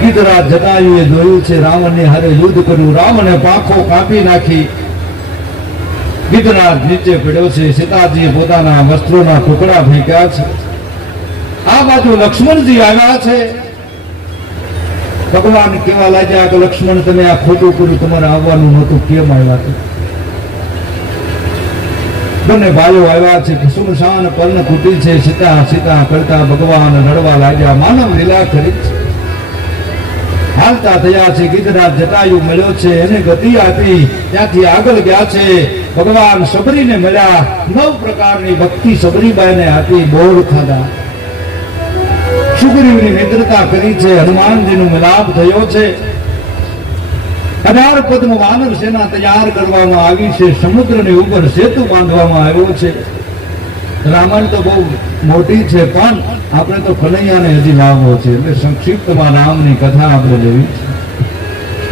ગીધરાજ જટાયુએ જોયું છે રાવણને હારે યુદ્ધ કર્યું. રાવણે પાંખો કાપી નાખી. ગીધરાજ નીચે પડ્યો છે. સીતાજીએ પોતાના વસ્ત્રોના ટુકડા ફેંક્યા છે. આ બાજુ લક્ષ્મણજી આવ્યા છે. ભગવાન કહેવા લાગ્યા કે લક્ષ્મણ તમે આ ખોટું કર્યું, તમારે આવવાનું નહોતું, કેમ આવ્યા? બંને ભાઈઓ આવ્યા છે. સુમસાન પર્ણકુટી છે. સીતા સીતા કરતા ભગવાન રડવા લાગ્યા. માનવ લીલા કરી છે. હાલતા થયા છે. ગીધરાજ જટાયુ મળ્યો છે, એને ગતિ આપી. ત્યાંથી આગળ ગયા છે. ભગવાન સબરીને મળ્યા. 9 પ્રકારની ભક્તિ સબરીબાઈને આપી. બોર ખાધા. સુગ્રીવની મિત્રતા કરી છે. હનુમાનજીનો મિલાપ થયો છે. 18 પદ્મ વાનર સેના તૈયાર કરવામાં આવી છે. સમુદ્રની ઉપર સેતુ બાંધવામાં આવ્યો છે. રામાયણ તો બહુ મોટી છે પણ આપણે તો કનૈયાને હજી લાવવો છે એટલે સંક્ષિપ્તમાં રામની કથા આપણે લેવી છે.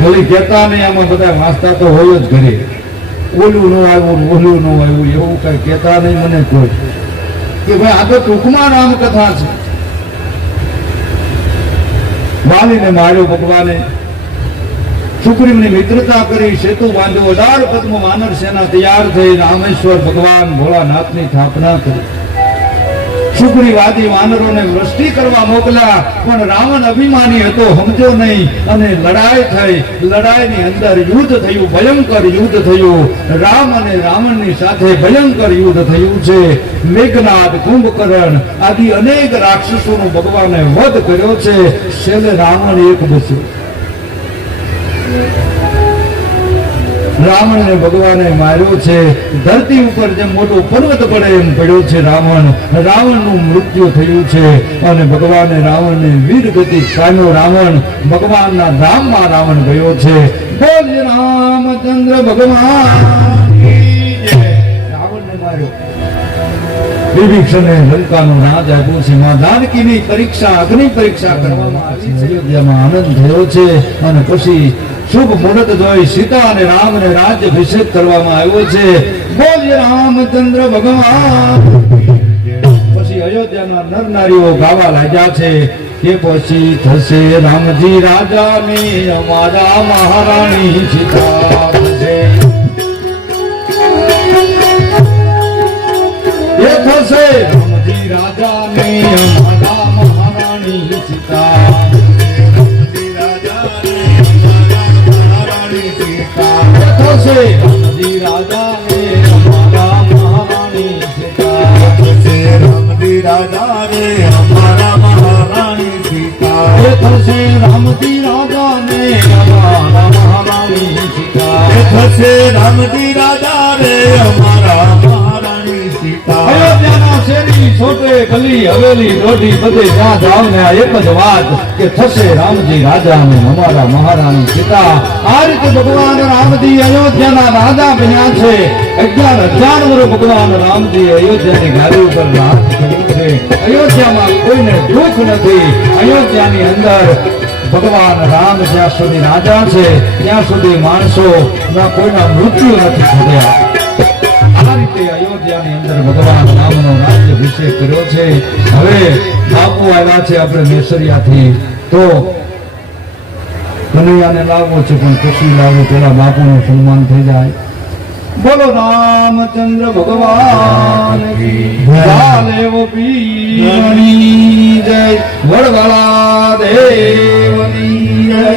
ઓલી કહેતા નહીં, આમાં બધા વાંચતા તો હોય જ ઘરે. ઓલું ન આવ્યું, ઓલું ન આવ્યું એવું કઈ કહેતા નહીં મને કોઈ કે ભાઈ આ તો ટૂંકમાં રામ કથા છે. વાલીને માર્યો ભગવાને. સુગ્રીવની મિત્રતા કરી. સેતુ બાંધ્યો. 18 પદ્મ વાનર સેના તૈયાર થઈ. રામેશ્વર ભગવાન ભોળાનાથની સ્થાપના કરી. સુગ્રીવ આદિ વાનરોને વૃષ્ટિ કરવા મોકલ્યા પણ રાવણ અભિમાની હતો, સમજો નહીં અને લડાઈ થઈ. લડાઈની અંદર યુદ્ધ થયું, ભયંકર યુદ્ધ થયું. રામ અને રાવણની સાથે ભયંકર યુદ્ધ થયું છે. મેઘનાદ, કુંભકર્ણ આદિ અનેક રાક્ષસોનો ભગવાને વધ કર્યો છે. છેલ્લે રાવણ એક બચ્યો. રાવણને ભગવાને માર્યો છે. ધરતી ઉપર જેમ મોટો પર્વત પડે એમ પડ્યો છે રાવણ. રાવણનું મૃત્યુ થયું છે અને ભગવાને રાવણને વીર ગતિ પામ્યો. રાવણ ભગવાનના ધામમાં રાવણ ગયો છે. બોલ રામચંદ્ર ભગવાન. રાવણને માર્યો. વિભીષણે લંકાનો રાજ આપ્યો છે. માં જાનકીની પરીક્ષા, અગ્નિ પરીક્ષા કરવામાં આવી છે. અયોધ્યામાં આનંદ થયો છે અને પછી શુભ મુહૂર્ત જોઈ સીતા અને રામને રાજ્યાભિષેક કરવામાં આવ્યો છે. બોલ રામચંદ્ર ભગવાન. પછી અયોધ્યાના નર નારીઓ ગાવા લાગ્યા છે કે પછી થશે રામજી રાજાની અમારા મહારાણી સીતા થશે. એ થશે રામજી રાજાની અમારા મહારાણી સીતા. થશે રામજી રાજાને અમારા મહારાણી સીતા. થશે રામજી રાજાને અમારા મહારાણી સીતા. એ થશે રામજી રાજાને અમારા મહારાણી સીતા. એ થશે રામજી રાજાને અમારા મહારાણી સીતા. અયોધ્યાના શેરી સોટે ગલી હવેલી દોઢી બધે જ્યાં જાવ ને આ એક જ વાત કે થશે રામજી રાજા ને અમારા મહારાણી સીતા. આ રીતે ભગવાન રામજી અયોધ્યાના રાજા બન્યા છે. 11,000 વર્ષ ભગવાન રામજી અયોધ્યાની ગાદી ઉપર રાજ કર્યું છે. અયોધ્યામાં કોઈને દુઃખ નથી. અયોધ્યાની અંદર ભગવાન રામ જ્યાં સુધી રાજા છે ત્યાં સુધી માણસો ના કોઈના મૃત્યુ નથી થયા. આ રીતે અયોધ્યાની અંદર ભગવાન રામનો રાજ્યાભિષેક કર્યો છે. હવે બાપુ આવ્યા છે આપણે મેસરિયાથી, તો કનૈયાને લાવવો છે પણ કશું લાવવું પેલા બાપુનું સન્માન થઈ જાય. બોલો રામચંદ્ર ભગવાન ચાલેવો પીરની જય, વડવાળા દેવની જય.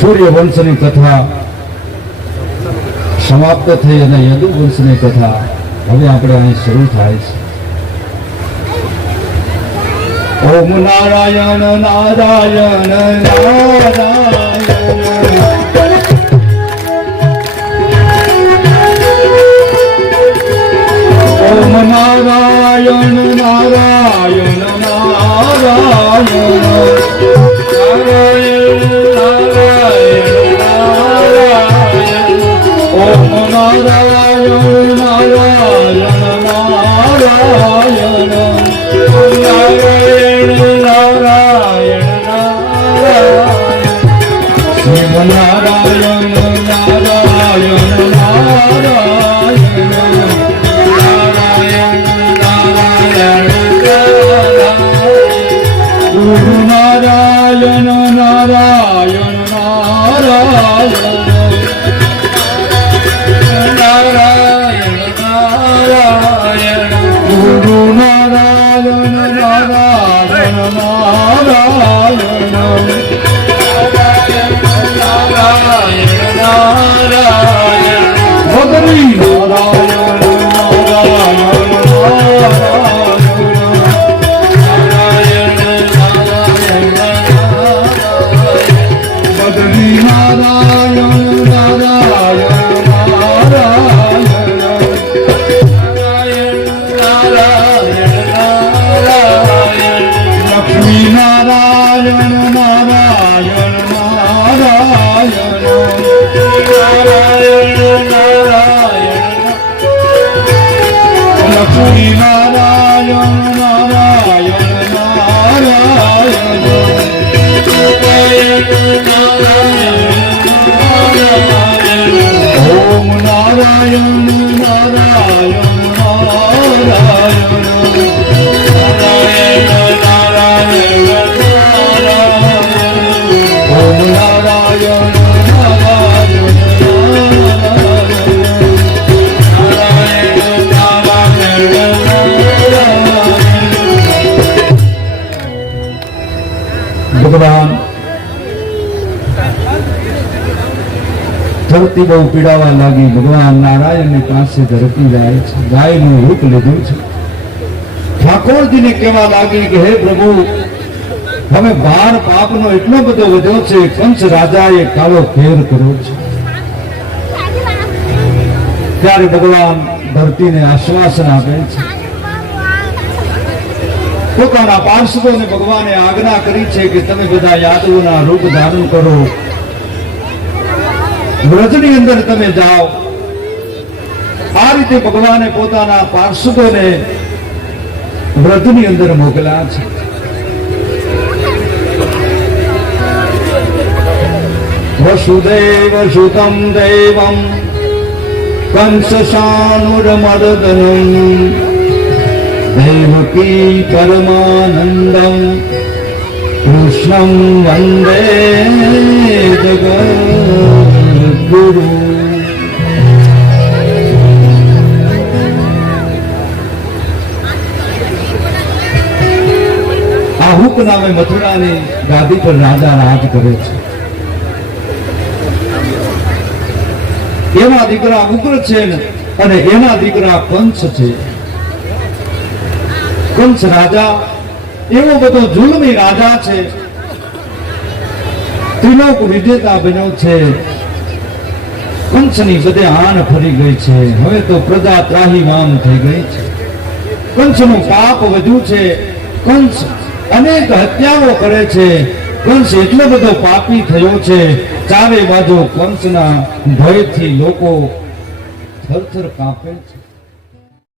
સૂર્યવંશની કથા સમાપ્ત થઈ અને યદુવંશની કથા હવે આપણે અહીં શરૂ થાય છે. ઓમ નારાયણ નારાયણ નારાયણ, ઓમ નારાયણ નારાયણ નારાયણ, ઓમ નારાયણ નારાયણ નારાયણ, નારાયણ નારાયણ નારાયણ, શિવ નારાયણ નારાયણ નારાયણ, નારાયણ નારાયણ નારાયણ, ગુરુ નારાયણ નારાયણ નારાયણ, ગુરુ નારાયણ નારાયણ નારાયણ, નારાયણ નારાયણ, ભગરી નારાયણ નારાયણ નારાયણ, ભગરી નારાયણ નારાયણ નારાયણ, નારાયણ નારાયણ નારાયણ, લક્ષ્મી નારાયણ નારાયણ નારાયણ, ઓમ નારાયણ નારાયણ નારાયણ, ભગવાન ધરતી બહુ પીડાવા લાગી. ભગવાન નારાયણની પાસે ધરતી જાય છે, ગાયનું રૂપ લીધું છે. ઠાકોરજીને કહેવા લાગી કે હે પ્રભુ, હવે ભાર પાપનો એટલો બધો વધ્યો છે, કંસ રાજાએ કાળો ફેર કર્યો છે. ત્યારે ભગવાન ધરતીને આશ્વાસન આપે છે. પોતાના પાર્ષદોને ભગવાને આજ્ઞા કરી છે કે તમે બધા યાદવોના રૂપ ધારણ કરો વ્રજની અંદર તમે જાઓ, આ રીતે ભગવાને પોતાના પાર્ષદોને વ્રજની અંદર મોકલ્યા છે. વસુદેવ સુતમ દેવમ કંસશાનુરમર્દનમ દેવકી પરમાનંદમ કૃષ્ણં વંદે જગદ્ગુરુ. આહુક નામે મથુરાની ગાદી પર રાજા રાજ કરે છે. એના દીકરા ઉગ્ર છે અને એના દીકરા કંસ છે. કંસ રાજા એવો બધો જુલ્મી રાજા છે, ત્રિલોક વિજેતા બન્યો છે. કંસની બધે આણ ફરી ગઈ છે. હવે તો પ્રજા ત્રાહીમામ થઈ ગઈ છે. કંસનું પાપ વધ્યું છે. કંસ અનેક હત્યાઓ કરે છે. કંસ એટલો બધો પાપી થયો છે, ચારે બાજુ કંસના ભયથી લોકો થરથર કાંપે છે.